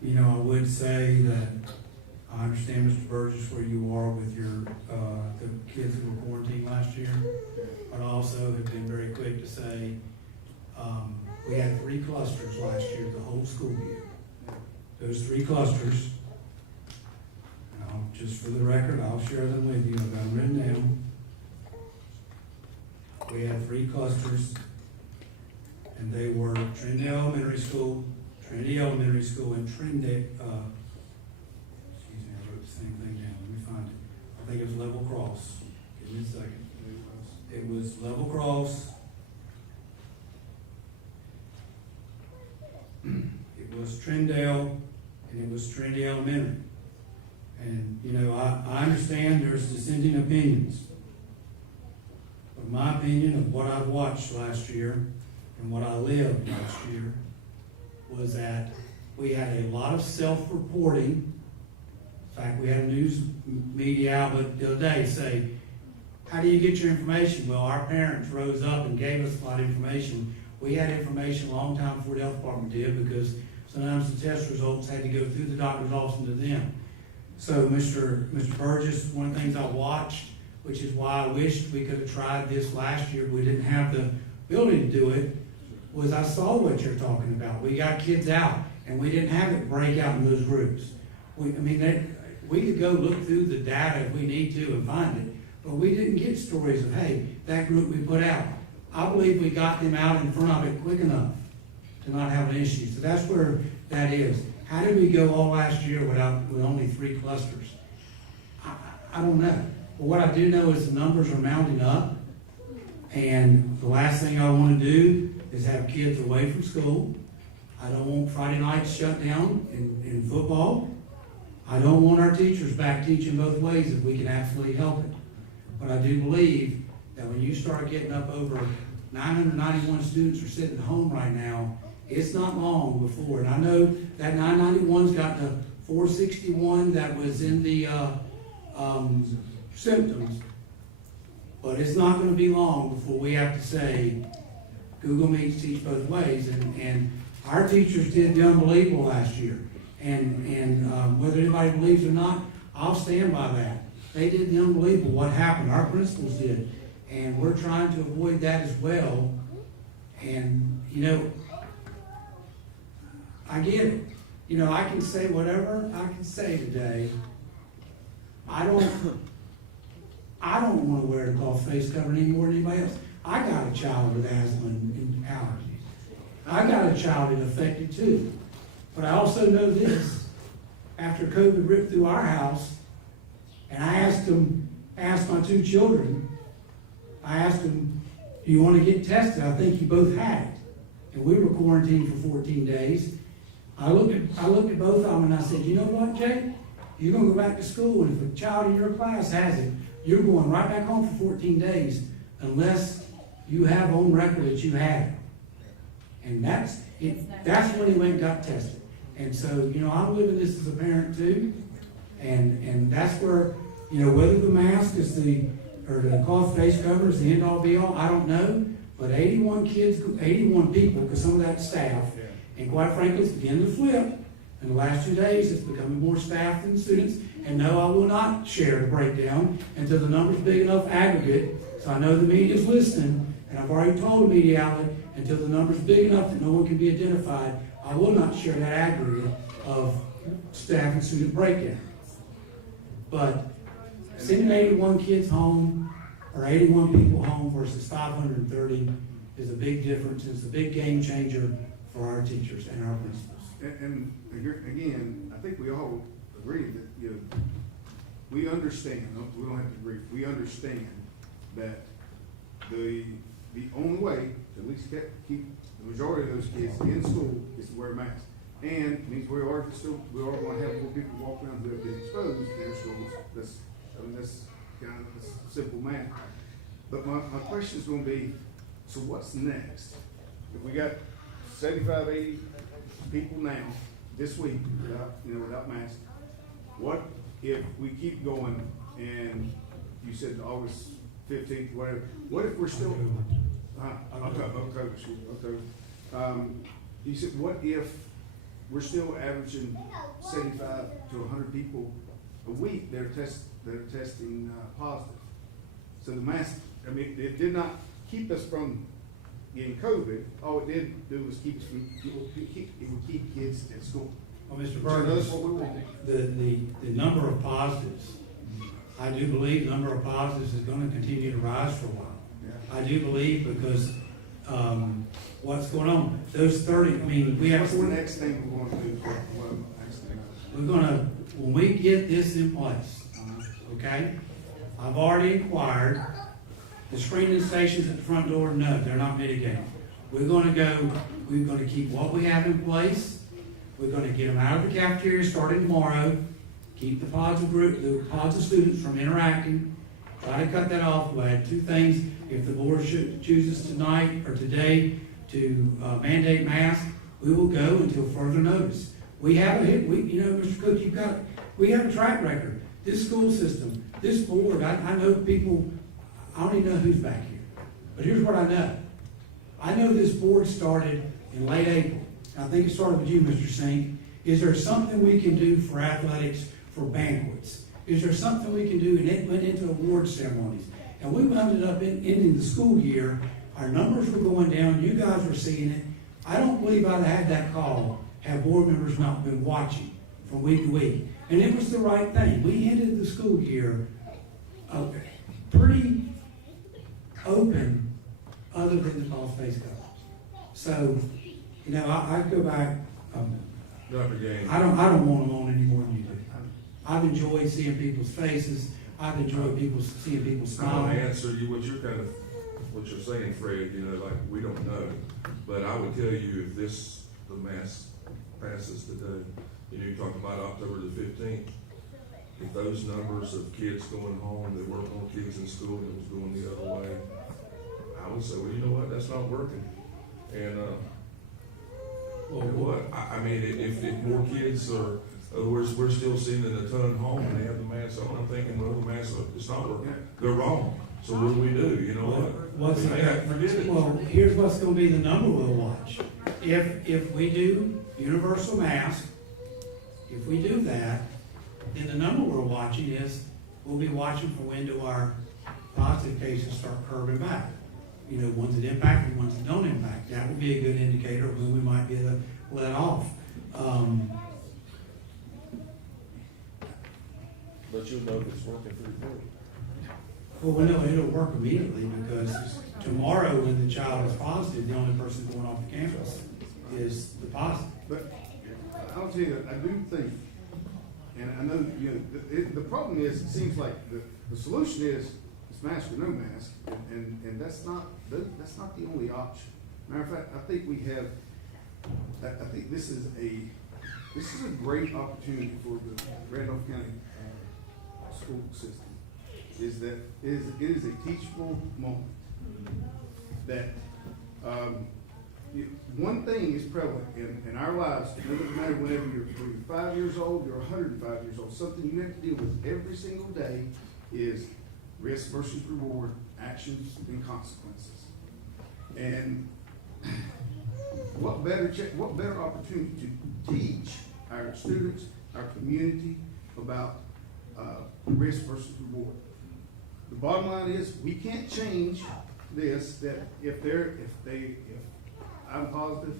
You know, I would say that I understand, Mr. Burgess, where you are with your, the kids who were quarantined last year, but also have been very quick to say, we had 3 clusters last year, the whole school year. Those 3 clusters, just for the record, I'll share them with you. I've got them written down. We had 3 clusters, and they were Trinity Elementary School, and Trinity, excuse me, I wrote the same thing down. Let me find it. I think it was Level Cross. Give me a second. It was Level Cross. It was Trindale, and it was Trinity Elementary. And, you know, I understand there's dissenting opinions. But my opinion of what I watched last year and what I lived last year was that we had a lot of self-reporting. In fact, we had a news media outlet the other day say, how do you get your information? Well, our parents rose up and gave us a lot of information. We had information a long time before the health department did, because sometimes the test results had to go through the doctor's office and to them. So, Mr. Burgess, one of the things I watched, which is why I wished we could have tried this last year, we didn't have the ability to do it, was I saw what you're talking about. We got kids out, and we didn't have it break out in those groups. We could go look through the data if we need to and find it, but we didn't get stories of, hey, that group we put out. I believe we got them out in front of it quick enough to not have an issue. So that's where that is. How did we go all last year with only 3 clusters? I don't know. But what I do know is the numbers are mounting up, and the last thing I want to do is have kids away from school. I don't want Friday nights shut down in football. I don't want our teachers back teaching both ways if we can absolutely help it. But I do believe that when you start getting up over 991 students are sitting at home right now, it's not long before. And I know that 991's got the 461 that was in the symptoms, but it's not going to be long before we have to say Google Meets teach both ways. And our teachers did the unbelievable last year. And whether anybody believes or not, I'll stand by that. They did the unbelievable. What happened? Our principals did. And we're trying to avoid that as well. And, you know, I get it. You know, I can say whatever I can say today. I don't want to wear the cloth face covering any more than anybody else. I got a child with asthma and allergies. I got a child that affected too. But I also know this. After COVID ripped through our house, and I asked them, asked my two children, I asked them, do you want to get tested? I think you both had it. And we were quarantined for 14 days. I looked at both of them and I said, you know what, Jay? You're going to go back to school, and if a child in your class has it, you're going right back home for 14 days unless you have on record that you had it. And that's when he went and got tested. And so, you know, I'm living this as a parent too. And that's where, you know, whether the mask is or the cloth face cover is the end all be all, I don't know. But 81 people, because some of that staff, and quite frankly, it's beginning to flip. In the last 2 days, it's becoming more staff than students. And no, I will not share the breakdown until the number's big enough aggregate. So I know the media's listening, and I've already told the media outlet, until the number's big enough that no one can be identified, I will not share that aggregate of staff and student breakdown. But sending 81 kids home, or 81 people home versus 530 is a big difference. It's a big game changer for our teachers and our principals. And again, I think we all agree that, you know, we understand, we don't have to agree, we understand that the only way to at least keep the majority of those kids in school is to wear a mask. And it means we are going to have more people walk around who have been exposed in their schools. That's kind of that's simple math. But my question is going to be, so what's next? If we got 75, 80 people now, this week, without masks, what if we keep going and you said August 15th, whatever, what if we're still, October. You said, what if we're still averaging 75 to 100 people a week that are testing positive? So the mask, I mean, it did not keep us from getting COVID. All it did do was keep kids at school. Well, Mr. So Burgess, that's what we want. the number of positives, I do believe the number of positives is going to continue to rise for a while. Yeah. I do believe because what's going on, those 30, I mean, we have. What's the next thing we're going to do? We're going to, when we get this in place, okay? I've already inquired. The screening stations at the front door, no, they're not mitigating. We're going to keep what we have in place. We're going to get them out of the cafeteria starting tomorrow. Keep the pods of students from interacting. Try to cut that off. We'll add 2 things. If the board chooses tonight or today to mandate masks, we will go until further notice. We have Mr. Cook, we have a track record. This school system, this board, I know people, I don't even know who's back here. But here's what I know. I know this board started in late April. I think it started with you, Mr. Sink. Is there something we can do for athletics, for banquets? Is there something we can do? And it went into award ceremonies. And we wound up ending the school year. Our numbers were going down. You guys were seeing it. I don't believe I'd have had that call had board members not been watching from week to week. And it was the right thing. We ended the school year pretty open, other than the false face cover. So, you know, I go back. Dr. Gaines. I don't want them on any more than you do. I've enjoyed seeing people's faces. I've enjoyed seeing people I smile. want to answer you what you're saying, Fred. You know, like we don't know, but I would tell you if the mask passes today, you know, you're talking about October the 15th. If those numbers of kids going home, there weren't more kids in school, and it was going the other way, I would say, well, you know what, that's not working. And you know what? I mean, if more kids are, in other words, we're still sending a ton home and they have the masks on, I'm thinking, well, the masks, it's not working. They're wrong. So what do? You know what? Forget it. Well, here's what's going to be the number we'll watch. If we do universal mask, if we do that, then the number we're watching is, we'll be watching for when do our positive cases start curving back. You know, ones that impact and ones that don't impact. That would be a good indicator of when we might be able to let off. But you'll know if it's working pretty good. Well, we know it'll work immediately because tomorrow when the child is positive, the only person going off the campus is the positive. But I'll tell you, I do think, And I know, you know, the problem is, it seems like the solution is mask or no mask, and that's not the only option. Matter of fact, I think I think this is a great opportunity for the Randolph County school system. Is that it is a teachable moment that one thing is prevalent in our lives. It doesn't matter whenever you're 5 years old, you're 105 years old. Something you have to deal with every single day is risk versus reward, actions and consequences. And what better opportunity to teach our students, our community about risk versus reward. The bottom line is we can't change this, that if I'm positive,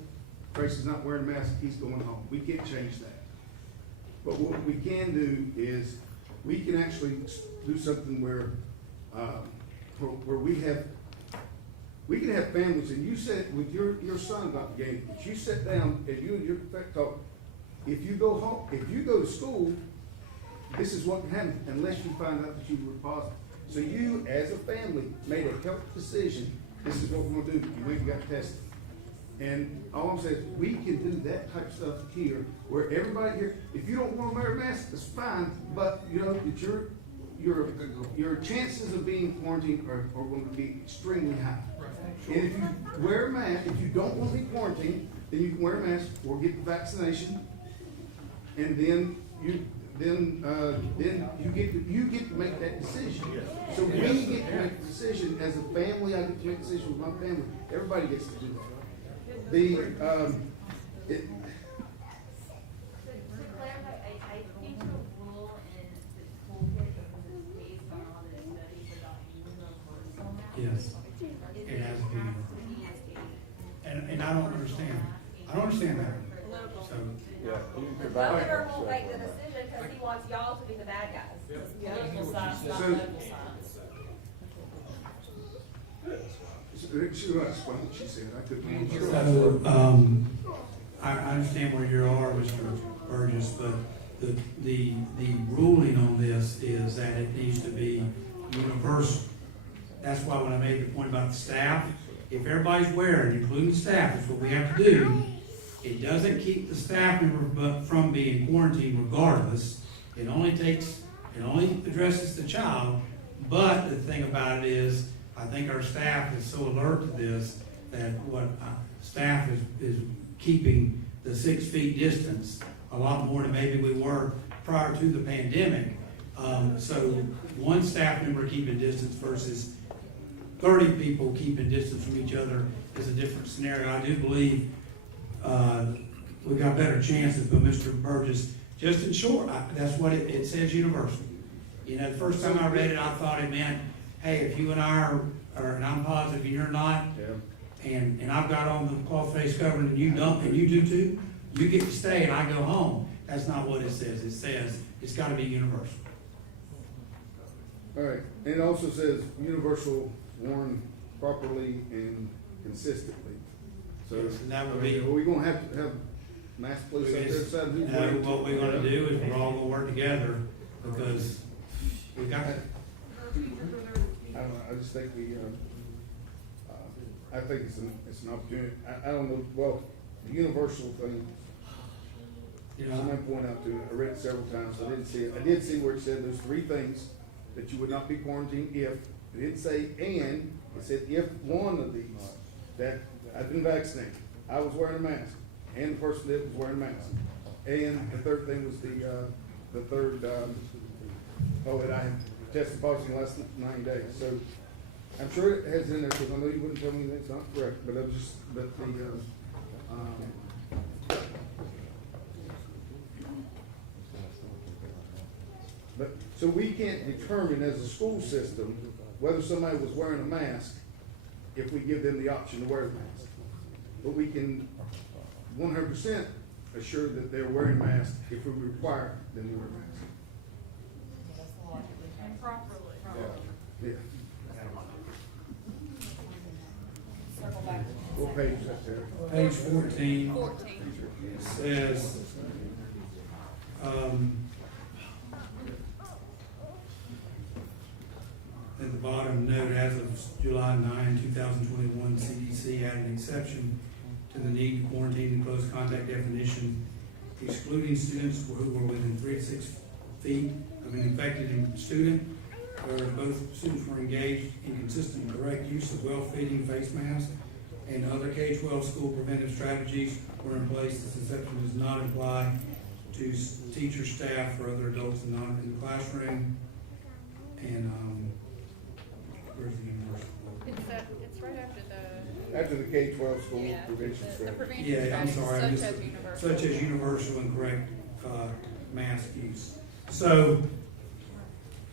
Tracy's not wearing a mask, he's going home. We can't change that. But what we can do is we can actually do something where we can have families, and you said with your son, Dr. Gaines, that you sit down and you and your talk, if you go home, if you go to school, this is what can happen unless you find out that you were positive. So you, as a family, made a health decision. This is what we're gonna do. You went and got tested. And all I'm saying is we can do that type of stuff here, where everybody here, if you don't want to wear a mask, that's fine, but you know that your chances of being quarantined are going to be extremely high. And if you wear a mask, if you don't want to be quarantined, then you can wear a mask or get the vaccination, and then you get to make that decision. So we get to make the decision as a family. I get to make the decision with my family. Everybody gets to do that. To clarify, I think the rule in the toolkit, because it's based on all the studies about universal masks. Yes. It has to be. And I don't understand. I don't understand that. So, The governor won't make the decision because he wants y'all to be the bad guys. Political science, not So- medical science. She was explain what she said. I couldn't. so, I understand where you are, Mr. Burgess, but the ruling on this is that it needs to be universal. That's why when I made the point about the staff, if everybody's wearing, including the staff, is what we have to do, it doesn't keep the staff member from being quarantined regardless. It only addresses the child, but the thing about it is, I think our staff is so alert to this that staff is keeping the 6 feet distance a lot more than maybe we were prior to the pandemic. So one staff member keeping distance versus 30 people keeping distance from each other is a different scenario. I do believe we got better chances, but Mr. Burgess, just in short, that's what it says universal. You know, the first time I read it, I thought it meant, hey, if you and I and I'm positive and you're not, and I've got on the cloth face covering and you don't, and you do too, you get to stay and I go home. That's not what it says. It says it's got to be universal. All right, and it also says universal, worn properly and consistently. So Yes, and that would be- are we gonna have to have mass police out there deciding who's wearing? What we're going to do is we're all going to work together because we got to. I don't know, I just think I think it's an opportunity. I don't know, well, the universal thing, someone pointed out to me, I read it several times, I didn't see it. I did see where it said there's 3 things that you would not be quarantined if. It didn't say and, it said if one of these, that I've been vaccinated, I was wearing a mask, and the person that was wearing a mask. And the third thing was that I had tested positive in the last 9 days. So I'm sure it has in there, because I know you wouldn't tell me that's not correct, but so we can't determine as a school system whether somebody was wearing a mask if we give them the option to wear a mask. But we can 100% assure that they're wearing a mask if we require them to wear a mask. And properly. Yeah. Circle back. What page is that there? Page 14 14. says, At the bottom, note, as of July 9, 2021, CDC added an exception to the need to quarantine and close contact definition, excluding students who were within 3 to 6 feet of an infected student, where both students were engaged in consistent and correct use of well-fitting face masks and other K-12 school preventive strategies were in place. This exception does not apply to teachers, staff, or other adults in the classroom. And, where's the universal? It's right after the. After the K-12 school Yeah, prevention the strategy. prevention Yeah, I'm strategies, sorry. I missed such as it. universal. Such as universal and correct, mask use. So,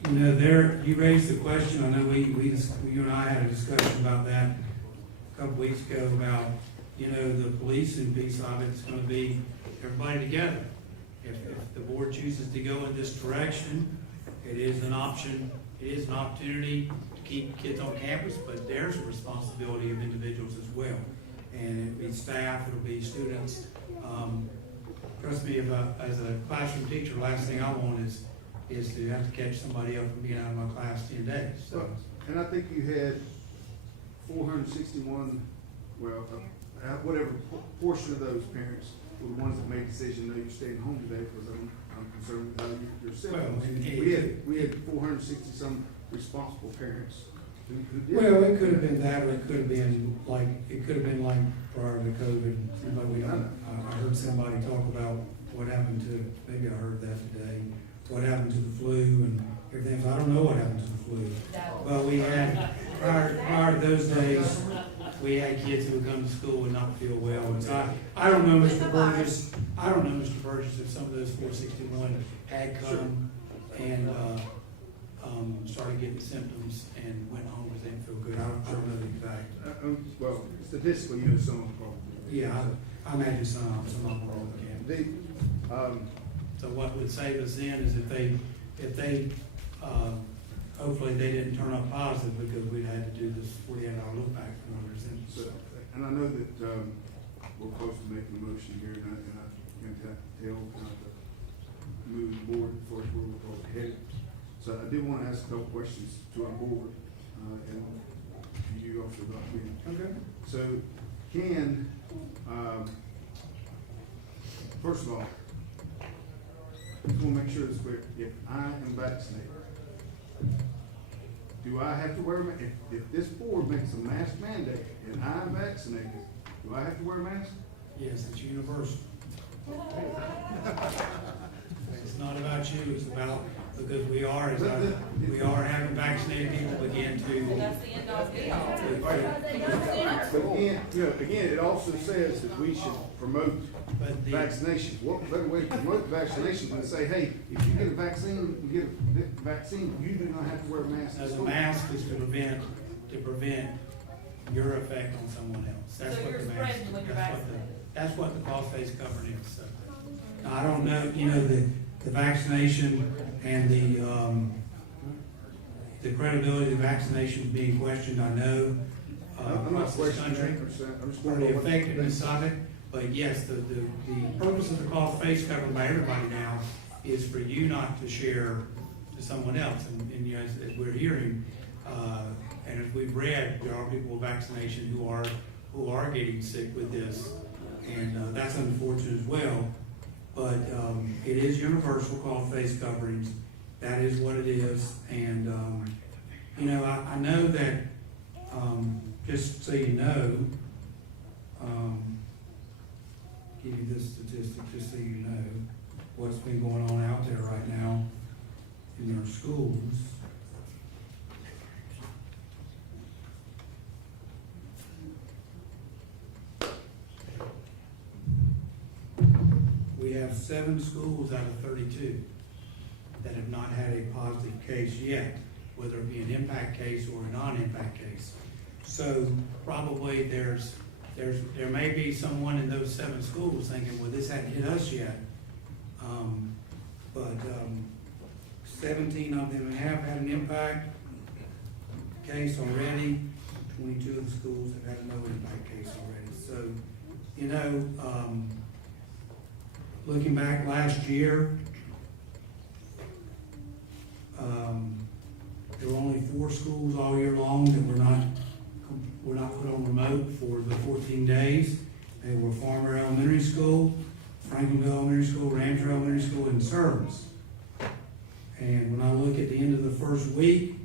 you know, there, you raised the question, I know you and I had a discussion about that a couple weeks ago about, you know, the policing piece of it's gonna be everybody together. If the board chooses to go in this direction, it is an option, it is an opportunity to keep kids on campus, but there's a responsibility of individuals as well. And it'll be staff, it'll be students. Trust me, as a classroom teacher, the last thing I want is to have to catch somebody up from being out of my class 10 days, so. And I think you had 461, well, whatever portion of those parents were the ones that made the decision, no, you're staying home today because I'm concerned with your symptoms. Well, We had 460 some responsible parents who did. Well, it could have been that, or it could have been like prior to COVID. I heard somebody talk about what happened to, maybe I heard that today, what happened to the flu and everything. I don't know what happened to the flu. But we had, prior to those days, we had kids who would come to school and not feel well. And so I don't know, Mr. Burgess, if some of those 461 had come and, started getting symptoms and went home because they didn't feel good. I don't know the exact. Well, statistically, you know, some of them probably. Yeah, I imagine some of them probably can. So what would save us then is if they, hopefully they didn't turn up positive because we'd had to do this 48-hour look back for one of their symptoms. So, and I know that, we're close to making a motion here, and I'm going to tell, move the board before we're supposed to head. So I did want to ask a couple questions to our board, and you also about me. Okay. So can, first of all, I just want to make sure this is clear. If I am vaccinated, do I have to wear a mask? If this board makes a mask mandate and I'm vaccinated, do I have to wear a mask? Yes, it's universal. It's not about you, it's about, because we are having vaccinated people begin to. That's the end all be all. But again, it also says that we should promote But the, vaccinations. What better way to promote vaccinations than to say, hey, if you get a vaccine, you do not have to wear a mask. as a mask is to prevent your effect on someone else. That's So what you're the mask, spreading when you're vaccinated. that's what the cloth face covering is, so. Now, I don't know, you know, the vaccination and the credibility of the vaccination being questioned, I know, I'm not across this questioning country, 100%. I'm just or wondering the what- effectiveness of it, but yes, the purpose of the cloth face covering by everybody now is for you not to share to someone else, and you know, as we're hearing, and as we've read, there are people with vaccination who are getting sick with this, and that's unfortunate as well. But it is universal cloth face coverings. That is what it is, and you know, I know that. Just so you know, give you this statistic, just so you know what's been going on out there right now in our schools. We have 7 schools out of 32 that have not had a positive case yet, whether it be an impact case or a non-impact case. So probably there may be someone in those 7 schools thinking, well, this hadn't hit us yet. But 17 of them have had an impact case already. 22 of the schools have had no impact case already. So, you know, looking back last year, There were only 4 schools all year long that were not put on remote for the 14 days. They were Farmer Elementary School, Franklinville Elementary School, Ramsey Elementary School, and Service. And when I look at the end of the first week,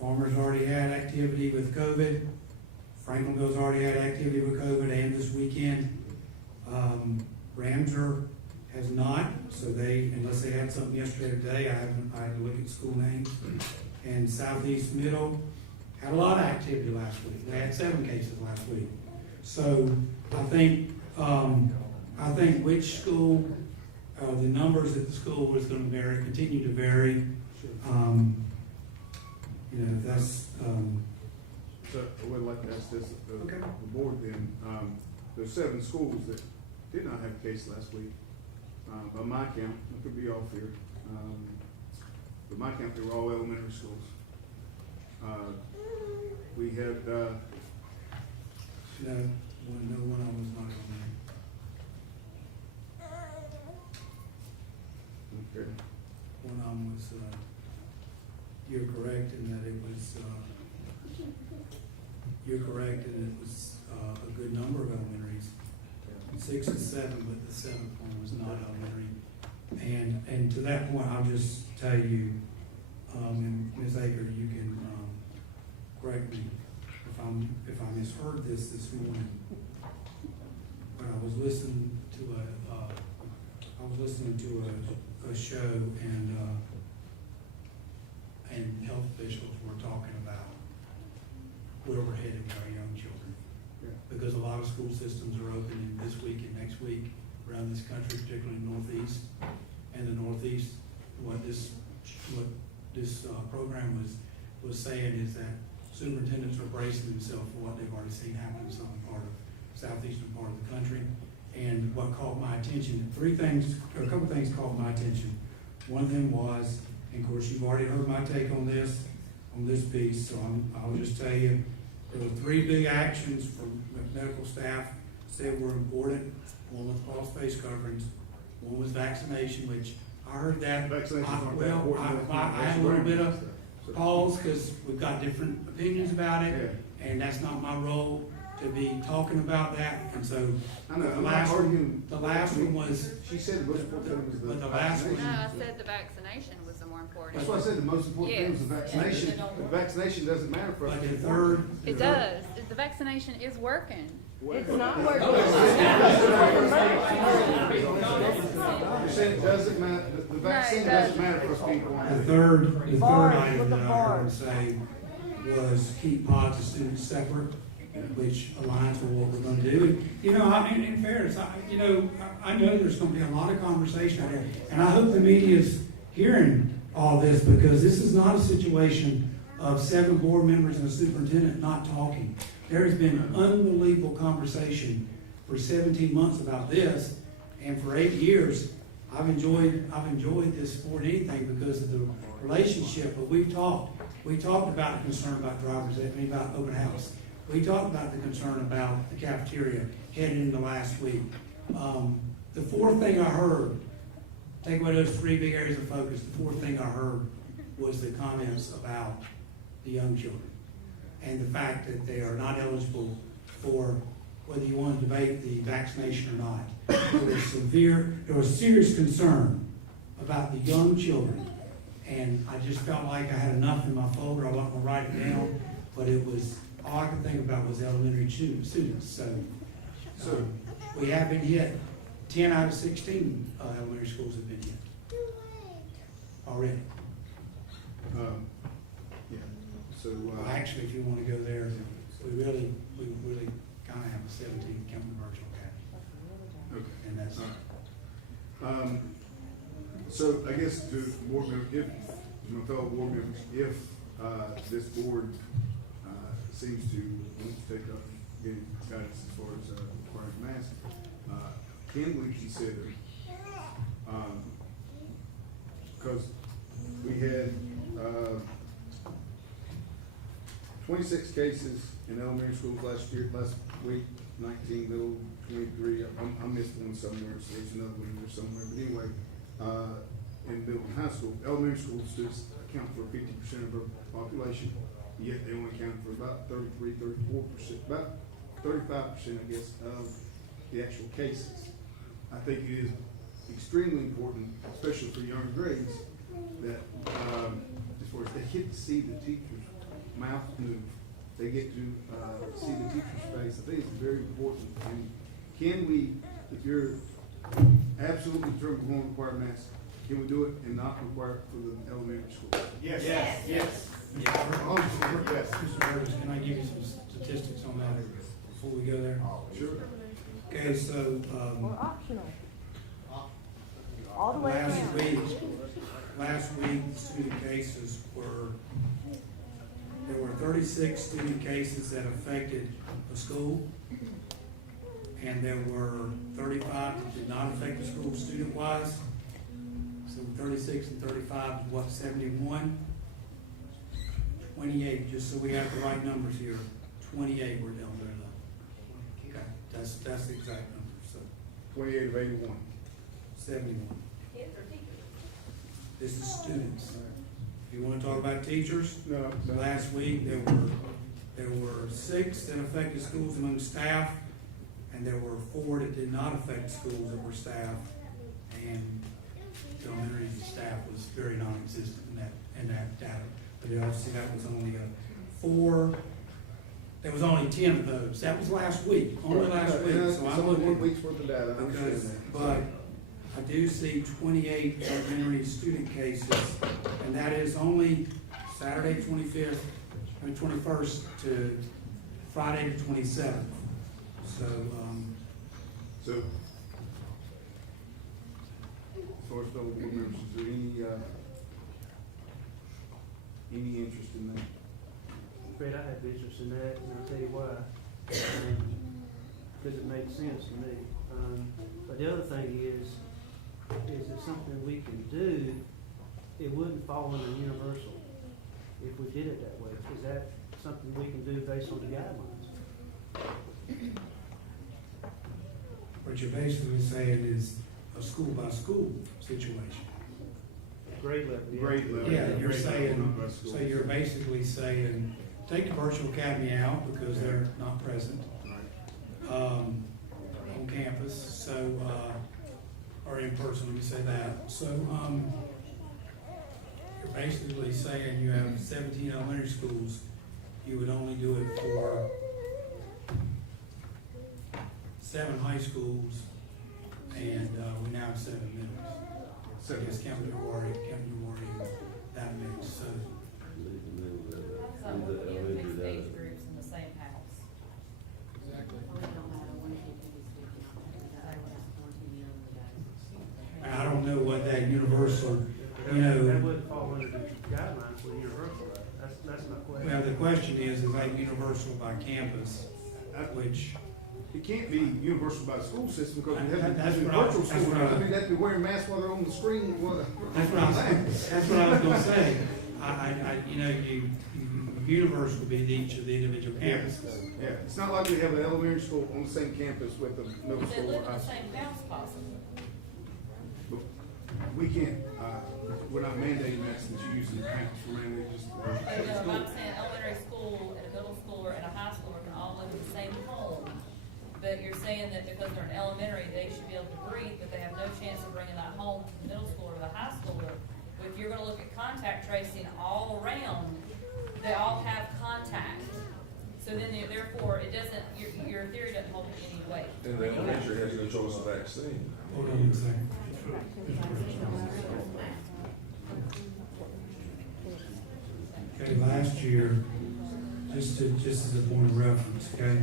Farmer's already had activity with COVID. Franklinville's already had activity with COVID, and this weekend, Ramsey has not, so unless they had something yesterday or today, I had to look at school names. And Southeast Middle had a lot of activity last week. They had 7 cases last week. So I think which school, the numbers at the school was going to vary, continue to vary. That's. So I would like to ask this, Okay. the board then, there's 7 schools that did not have a case last week. By my count, I could be off here, by my count, they were all elementary schools. We had, No, one of them was not on there. okay, One of them was, you're correct in that it was, a good number of elementaries. 6 and 7, but the 7th one was not elementary. And to that point, I'll just tell you, and Ms. Aker, you can, correct me if I misheard this morning. When I was listening to a show and health officials were talking about where we're headed with our young children. yeah. Because a lot of school systems are opening this week and next week around this country, particularly in the Northeast. And the Northeast, what this program was saying is that superintendents are bracing themselves for what they've already seen happen in some part of southeastern part of the country. And what caught my attention, a couple things caught my attention. One of them was, and of course you've already heard my take on this piece, so I'll just tell you, there were 3 big actions from medical staff said were important. One was false face coverings, one was vaccination, which I heard that. Vaccinations aren't that Well, important. I had a little bit of pause because we've got different opinions about it, Yeah. and that's not my role to be talking about that. And so I know, the I'm not last arguing. one was, She said the most important thing was But the the last one- No, vaccination. I said the vaccination was the more important. That's why I said the most important thing was the Yes. vaccination. The vaccination doesn't matter for us. but the third. It does. The vaccination is working. It's not working. You're saying it doesn't matter, the vaccine doesn't matter for us people. The third item that I heard say was keep pods of students separate, which aligns with what we're gonna do. And, in fairness, I know there's gonna be a lot of conversation out there, and I hope the media's hearing all this, because this is not a situation of 7 board members and a superintendent not talking. There has been unbelievable conversation for 17 months about this, and for 8 years, I've enjoyed this more than anything because of the relationship. But we talked about the concern about drivers, about open house. We talked about the concern about the cafeteria heading into last week. The fourth thing I heard, take away those 3 big areas of focus, the fourth thing I heard was the comments about the young children and the fact that they are not eligible for whether you want to debate the vaccination or not. There was serious concern about the young children, and I just felt like I had enough in my folder. I wasn't going to write it down, but it was all I could think about was elementary students. So we have been hit. 10 out of 16 elementary schools have been hit already. Yeah, so, Well, actually, if you want to go there, we really kind of have a 17 counting virtual academy. okay. And that's, All right. So I guess to board members, my fellow board members, if, this board, seems to want to take up getting guidance as far as, requiring masks, can we consider, because we had, 26 cases in elementary schools last week, 19 middle, 23, I missed one somewhere, so there's another one in there somewhere, but anyway, and middle and high school. Elementary school students account for 50% of our population, yet they only account for about 34%, about 35%, I guess, of the actual cases. I think it is extremely important, especially for younger grades, that as far as they get to see the teacher's mouth move, they get to see the teacher's face. I think it's very important. And can we, if you're absolutely determined we won't require masks, can we do it and not require it for the elementary school? Yes. Yes. Yes. Mr. Burgess, can I give you some statistics on that before we go there? Sure. Okay, so, Optional. All the way last week, student cases there were 36 student cases that affected the school, and there were 35 that did not affect the school student-wise. So 36 and 35 is what, 71? 28, just so we have the right numbers here, 28 were down there though. Okay, that's the exact number, so 28 of 81. 71. Kids or teachers? This is students. If you want to talk about teachers, No. last week there were 6 that affected schools among staff, and there were 4 that did not affect schools that were staff, and the elementary staff was very non-existent in that data. But obviously that was only 4. There was only 10 of those. That was last week, only last week. Yeah, So it's I'm only 1 looking week's worth of data, I understand because, that. but I do see 28 elementary student cases, and that is only Saturday 21st to Friday the 27th. So, So, as far as fellow board members, is there any interest in that? Fred, I have interest in that, and I'll tell you why. Because it makes sense to me. But the other thing is it something we can do? It wouldn't fall under universal if we did it that way. Is that something we can do based on the guidelines? what you're basically saying is a school-by-school situation. Grade level, yeah. Grade level. Yeah, you're Grade level, saying, not by school. so you're basically saying, take the virtual academy out because they're not present, on campus, so, or in person, let me say that. So, you're basically saying you have 17 elementary schools, you would only do it for 7 high schools, and, we now have 7 middles. So I guess counting your warrior, that mix, so. Some would be in mixed age groups in the same house. I don't know what that universal, That wouldn't fall under the guidelines for universal, though. That's my question. well, the question is that universal by campus, which, It can't be universal by the school system because we have That's a what I- virtual that's school. what I- I mean, they have to be wearing masks while they're on the screen. that's what I was gonna say. Universal would be each of the individual campuses. Yeah, it's not like we have an elementary school on the same campus with a middle They school live or in high the school. same house possibly. But we can't, we're not mandating that since you're using the house, we're mandating just. But if I'm saying elementary school and a middle schooler and a high schooler can all live in the same home, but you're saying that because they're in elementary, they should be able to breathe, but they have no chance of bringing that home to the middle schooler or the high schooler. But if you're gonna look at contact tracing all around, they all have contact. So then therefore, it doesn't, your theory doesn't hold any weight. And the elementary has no choice of vaccine. Hold on a second. Okay, last year, just as a point of reference, okay?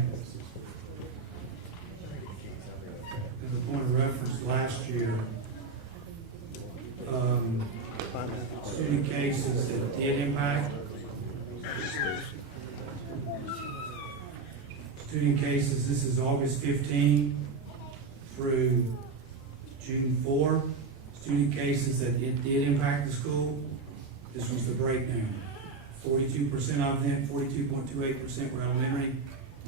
As a point of reference, last year, student cases that did impact, student cases, this is August 15 through June 4. Student cases that it did impact the school, this was the breakdown. 42% of them, 42.28% were elementary,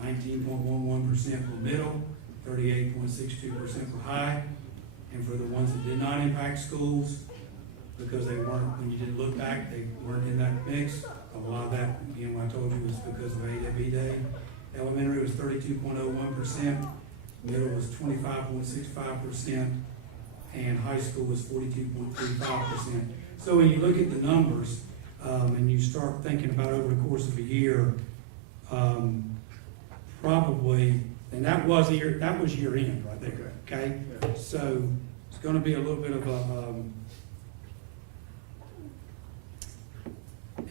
19.11% were middle, 38.62% were high. And for the ones that did not impact schools, because they weren't, when you did look back, they weren't in that mix. A lot of that, again, what I told you was because of A Day. Elementary was 32.01%, middle was 25.65%, and high school was 42.35%. So when you look at the numbers, and you start thinking about over the course of a year, probably, and that was year end right there, okay? So it's gonna be a little bit of a,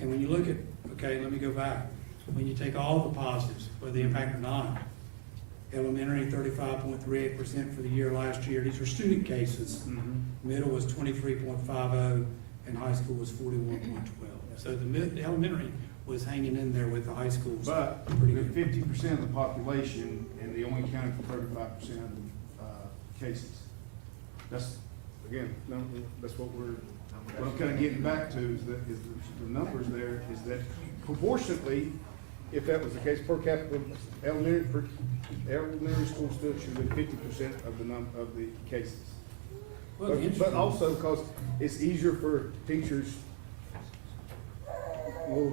and when you look at, okay, let me go back. When you take all the positives, whether they impact or not, elementary 35.38% for the year last year, these are student cases. Middle was 23.50, and high school was 41.12. So the elementary was hanging in there with the high schools. But Pretty with good. 50% of the population, and they only accounted for 35% of the cases. That's, again, that's what I'm kind of getting back to, is the numbers there, is that proportionately, if that was the case, per capita, elementary school students should be 50% of the cases. Well, But interesting. also, because it's easier for teachers,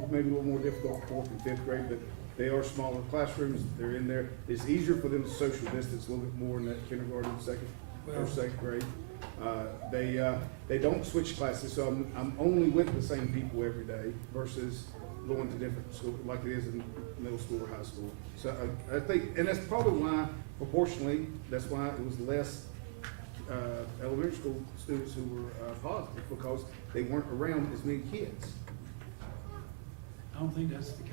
maybe a little more difficult for fourth and fifth grade, but they are smaller classrooms, they're in there. It's easier for them to social distance a little bit more in that kindergarten, second grade. They don't switch classes, so I'm only with the same people every day versus going to different schools, like it is in middle school or high school. So I think, and that's probably why, proportionally, that's why it was less elementary school students who were positive, because they weren't around as many kids. I don't think that's the case.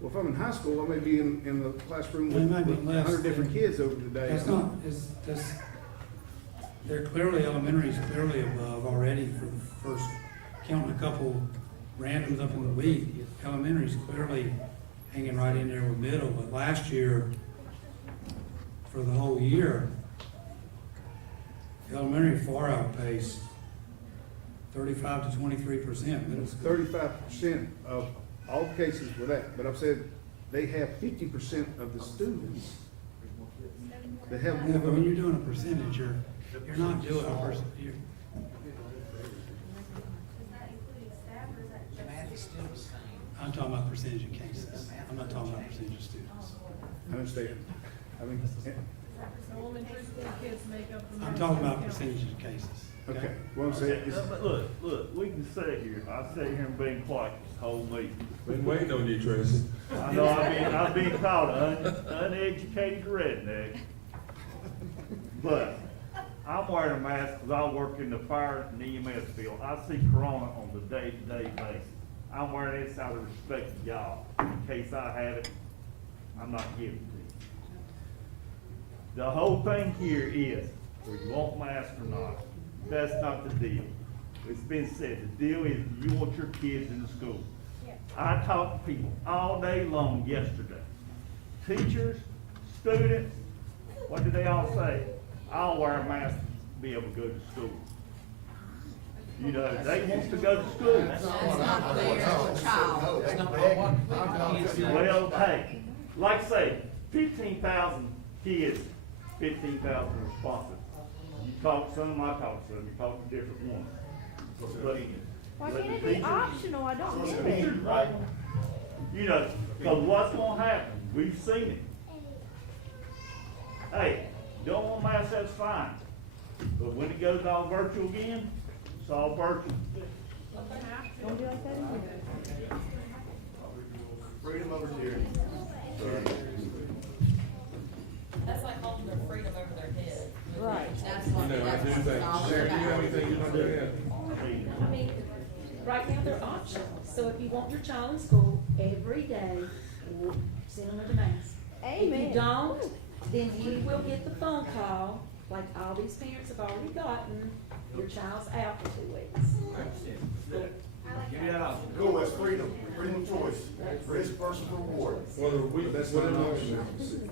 Well, if I'm in high school, I may be in the classroom Well, it might be with less 100 different than- kids over the day. That's not, they're clearly, elementary's clearly above already for the first, counting a couple randoms up in the week. Elementary's clearly hanging right in there with middle, but last year, for the whole year, elementary far outpaced 35 to 23%, middle school. 35% of all cases were that, but I've said they have 50% of the students that have Yeah, but when more. you're doing a percentage, you're not doing a percent, I'm talking about percentage of cases. I'm not talking about percentage of students. I understand. I mean, So elementary school kids make up the. I'm talking about percentage of cases. okay, what I'm saying is, But look, we can sit here, I sit here and been quiet this whole meeting. Been waiting on you, Tracy. I know I've been called an uneducated redneck. But I'm wearing a mask because I work in the fire and EMS field. I see corona on the day-to-day basis. I'm wearing this out of respect to y'all. In case I have it, I'm not giving it to you. The whole thing here is, whether you want masks or not, that's not the deal. It's been said, the deal is you want your kids in the school. I talked to people all day long yesterday. Teachers, students, what did they all say? I'll wear a mask to be able to go to school. You know, they want to go to school. Well, hey, like I say, 15,000 kids, 15,000 responses. You talk to some, I talk to some, you talk to different ones. Why can't it be optional? I don't get it. Right. You know, because what's gonna happen, we've seen it. Hey, don't want masks, that's fine. But when it goes all virtual again, it's all virtual. Don't be like that anyway. freedom over tyranny. That's like holding their freedom over their head. Right. That's You what, know, I that's do what think, it's all Sarah, do you have about. anything you want to add? I mean, right now they're optional, so if you want your child in school every day, we'll send them with a mask. If Amen. you don't, then you will get the phone call, like all these parents have already gotten, your child's out for 2 weeks. Give me that option. Go, that's freedom, freedom of choice, for his personal reward. Whether we, But that's what not an else? option.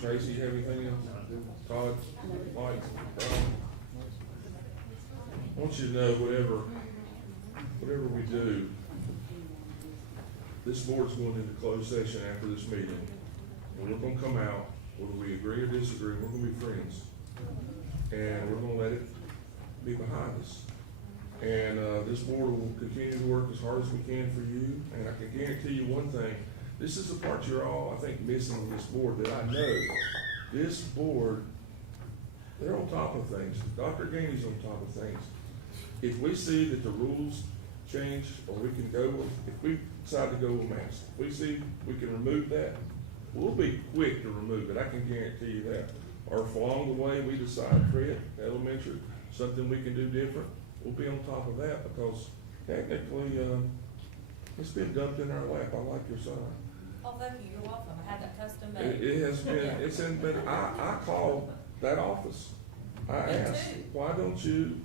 Tracy, you have anything else? Todd, Mike, Brian? I want you to know, whatever we do, this board's going into closed session after this meeting. And we're gonna come out, whether we agree or disagree, we're gonna be friends. and we're gonna let it be behind us. And, this board will continue to work as hard as we can for you, and I can guarantee you one thing, this is the part you're all, I think, missing with this board, that I know, this board, they're on top of things, Dr. Gainey's on top of things. If we see that the rules change, or we can go with, if we decide to go with masks, if we see we can remove that, we'll be quick to remove it, I can guarantee you that. Or if along the way we decide, Fred, elementary, something we can do different, we'll be on top of that, because technically, it's been dumped in our lap, I like your sign. Oh, thank you, you're welcome, I had that custom made. It has been, it's been, I called that office, I asked, why don't you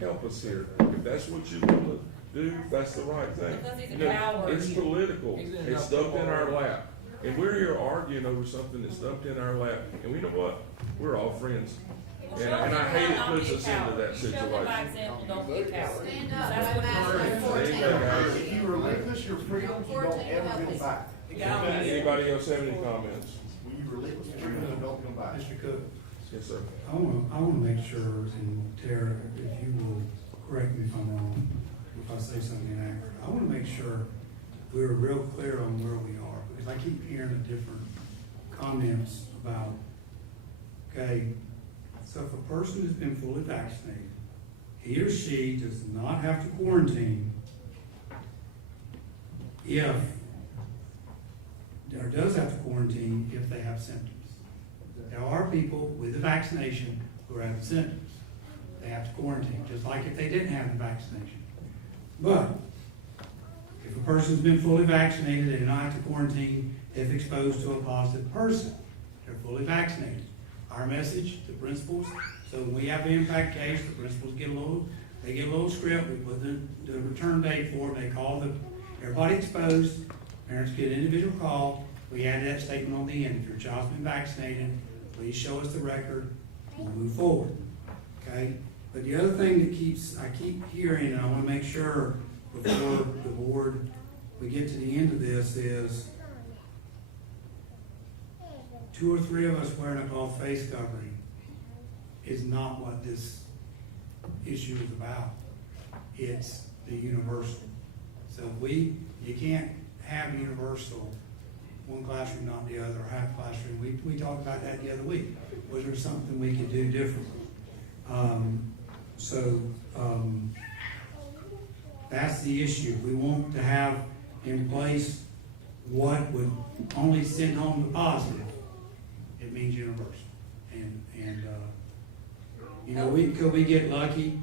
help us here? If that's what you wanna do, that's the right thing. Because he's a You know, coward. it's political, it's dumped in our lap, and we're here arguing over something that's dumped in our lap, and we know what? We're all friends. Well, And show I him hate it how not puts be a us into coward. that Show him situation. by example, don't be a coward. Stand That's up, what no it mask is. There you go, guys. If you relinquish your freedoms, you don't ever get them back. Anybody else have any comments? When you relinquish your freedoms, you don't get them back. Mr. Cook, Yes, sir. I wanna make sure, and Tara, if you will correct me if I'm wrong, if I say something inaccurate, I wanna make sure we're real clear on where we are, because I keep hearing the different comments about, okay, so if a person has been fully vaccinated, he or she does not have to quarantine if, or does have to quarantine if they have symptoms. There are people with the vaccination who have symptoms. They have to quarantine, just like if they didn't have the vaccination. But if a person's been fully vaccinated, they do not have to quarantine if exposed to a positive person. They're fully vaccinated. Our message to principals, so when we have an impact case, the principals get a little script, we put the return date for it, they call everybody exposed, parents get an individual call, we add that statement on the end, if your child's been vaccinated, please show us the record, we'll move forward, okay? But the other thing that I keep hearing, and I wanna make sure before the board, we get to the end of this, is 2 or 3 of us wearing a cloth face covering is not what this issue is about. It's the universal. So you can't have universal, one classroom, not the other, or half classroom. We talked about that the other week. Was there something we could do differently? That's the issue. We want to have in place what would only send home the positive. It means universal. Could we get lucky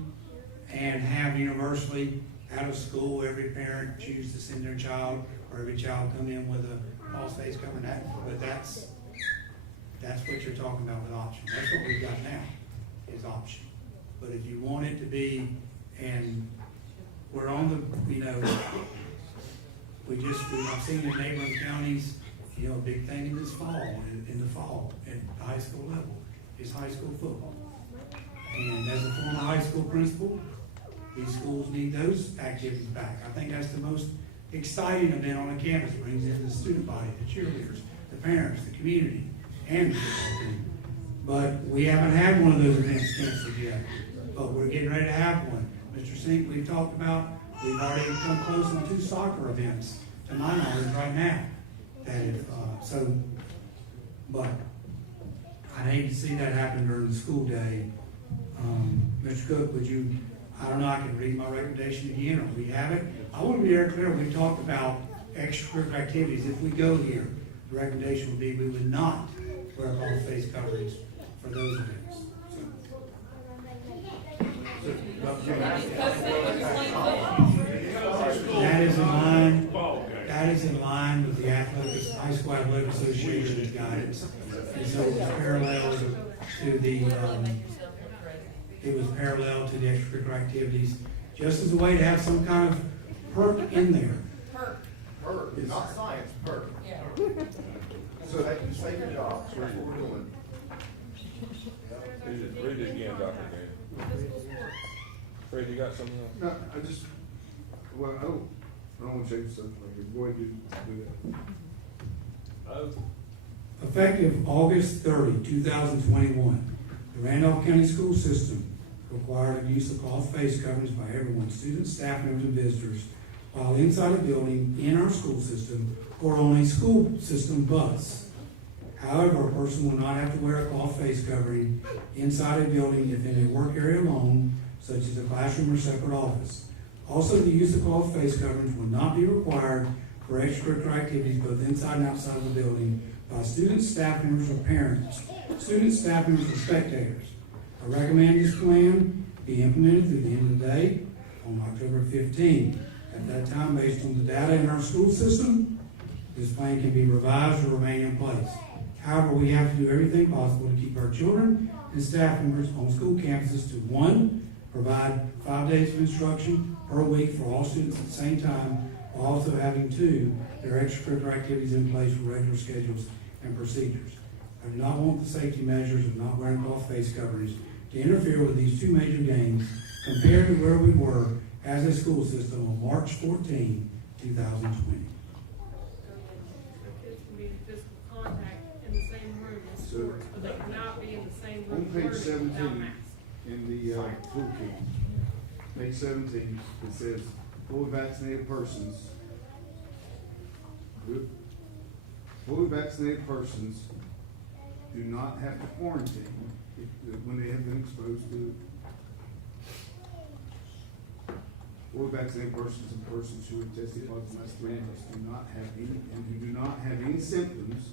and have universally out of school, every parent choose to send their child, or every child come in with a false face covering that? But that's what you're talking about with option. That's what we've got now, is option. But if you want it to be, and we're on the, I've seen in neighboring counties, a big thing in this fall, in the fall, at the high school level, is high school football. And as a former high school principal, these schools need those activities back. I think that's the most exciting event on a campus. It brings in the student body, the cheerleaders, the parents, the community, and the football team. But we haven't had one of those events canceled yet, but we're getting ready to have one. Mr. Sink, we've talked about, we've already come close on 2 soccer events, to my knowledge, right now. But I hate to see that happen during the school day. Mr. Cook, I don't know, I can read my recommendation again, or we have it. I want to be very clear, we talked about extracurricular activities. If we go here, the recommendation would be we would not wear all face coverings for those events. That is in line with the High School Athletic Association's guidance. And so it was parallel to the extracurricular activities, just as a way to have some kind of perk in there. Perk, not science, perk. Yeah. So that you save your job, that's what we're doing. Read it again, Dr. Gaines. Fred, you got something else? No, I don't want to change the subject, like, go ahead and do that. Effective August 30, 2021, The Randolph County School System required the use of cloth face coverings by everyone, students, staff members, and visitors, while inside a building in our school system or on a school system bus. However, a person will not have to wear a cloth face covering inside a building if in a work area alone, such as a classroom or separate office. Also, the use of cloth face coverings will not be required for extracurricular activities both inside and outside of the building by students, staff members, or parents, students, staff members, or spectators. I recommend this plan be implemented through the end of the day on October 15. At that time, based on the data in our school system, this plan can be revised or remain in place. However, we have to do everything possible to keep our children and staff members on school campuses to, 1, provide 5 days of instruction per week for all students at the same time, while also having, 2, their extracurricular activities in place for regular schedules and procedures. I do not want the safety measures of not wearing cloth face coverings to interfere with these 2 major games compared to where we were as a school system on March 14, 2020. Kids can be in physical contact in the same room as sports, but they cannot be in the same On room page learning without 17, masks. in the toolkit, page 17, it says, fully vaccinated persons, do not have to quarantine when they have been exposed to fully vaccinated persons and persons who have tested positive last 3 months do not have any, and who do not have any symptoms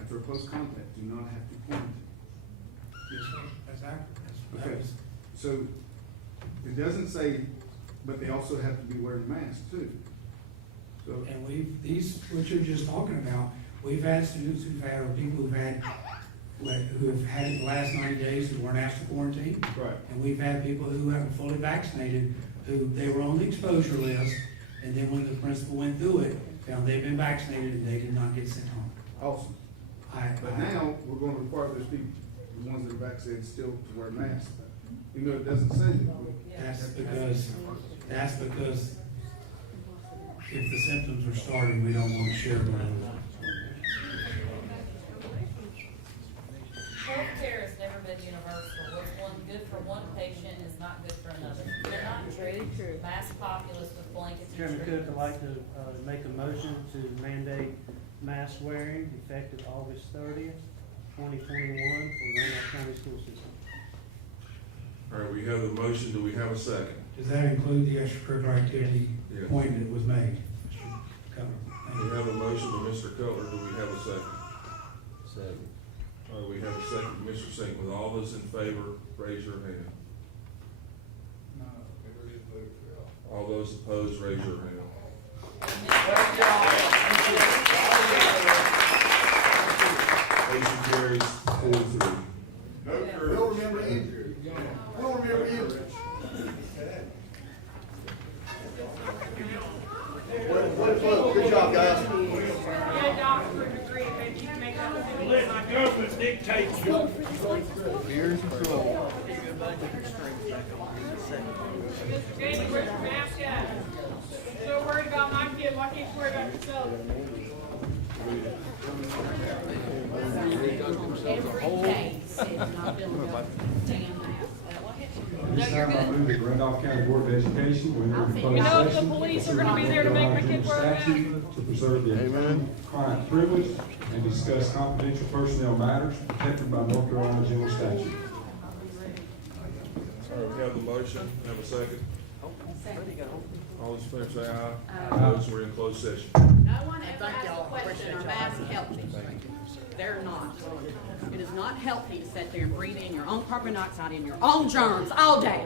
after a close contact, do not have to quarantine. Yes, sir. That's accurate. Okay, so it doesn't say, but they also have to be wearing masks too. So, And what you're just talking about, we've had students who've had, or people who have had it the last 90 days who weren't asked to quarantine. right, And we've had people who have fully vaccinated, who they were on the exposure list, and then when the principal went through it, found they'd been vaccinated and they did not get sent home. awesome. But now, we're gonna require those people, the ones that are vaccinated still to wear masks. Even though it doesn't say that. That's because if the symptoms are starting, we don't want to share them. Healthcare has never been universal. What's one good for one patient is not good for another. They're not true. Mass populace with blanket Chairman Cook, I'd like to make a motion to mandate mask wearing effective August 30th, 2021 for the Randolph County School System. All right, we have the motion, do we have a second? Does that include the extracurricular activity Yes. point that was made? We have a motion by Mr. Cutler, do we have a second? Second. All right, we have a second by Mr. Sink. With all those in favor, raise your hand. All those opposed, raise your hand. Motion carries 4-3. We'll remember injury. We'll remember injury. Good job, guys. Yeah, doctor degree, they need to make that decision. Let the government dictate you. Here's control. Mr. Jamie, where's your mask at? So worried about my kid, why can't you worry about yourself? Every day said not building a damn house. This time I move that Randolph County Board of Education will enter into closed You know if the session. police are gonna be there to make my kid wear a mask? To preserve the client privilege and discuss confidential personnel matters protected by North Carolina general statute. All right, we have the motion, have a second. All those in favor say aye. Aye. Opposed, we're in closed session. No one ever asked a question, are masks healthy? They're not. It is not healthy to sit there and breathe in your own carbon dioxide and your own germs all day.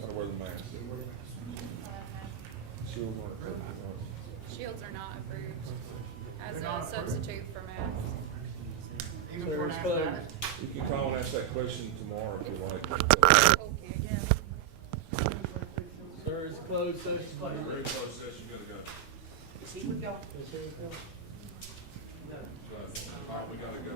Gotta wear the mask. Shields aren't approved. Shields are not approved as a substitute for masks. Even for an asthmatic. You can call and ask that question tomorrow if you like. Okay, yeah. Sir, it's closed session. We're in closed session, gotta go. Is he with y'all? All right, we gotta go.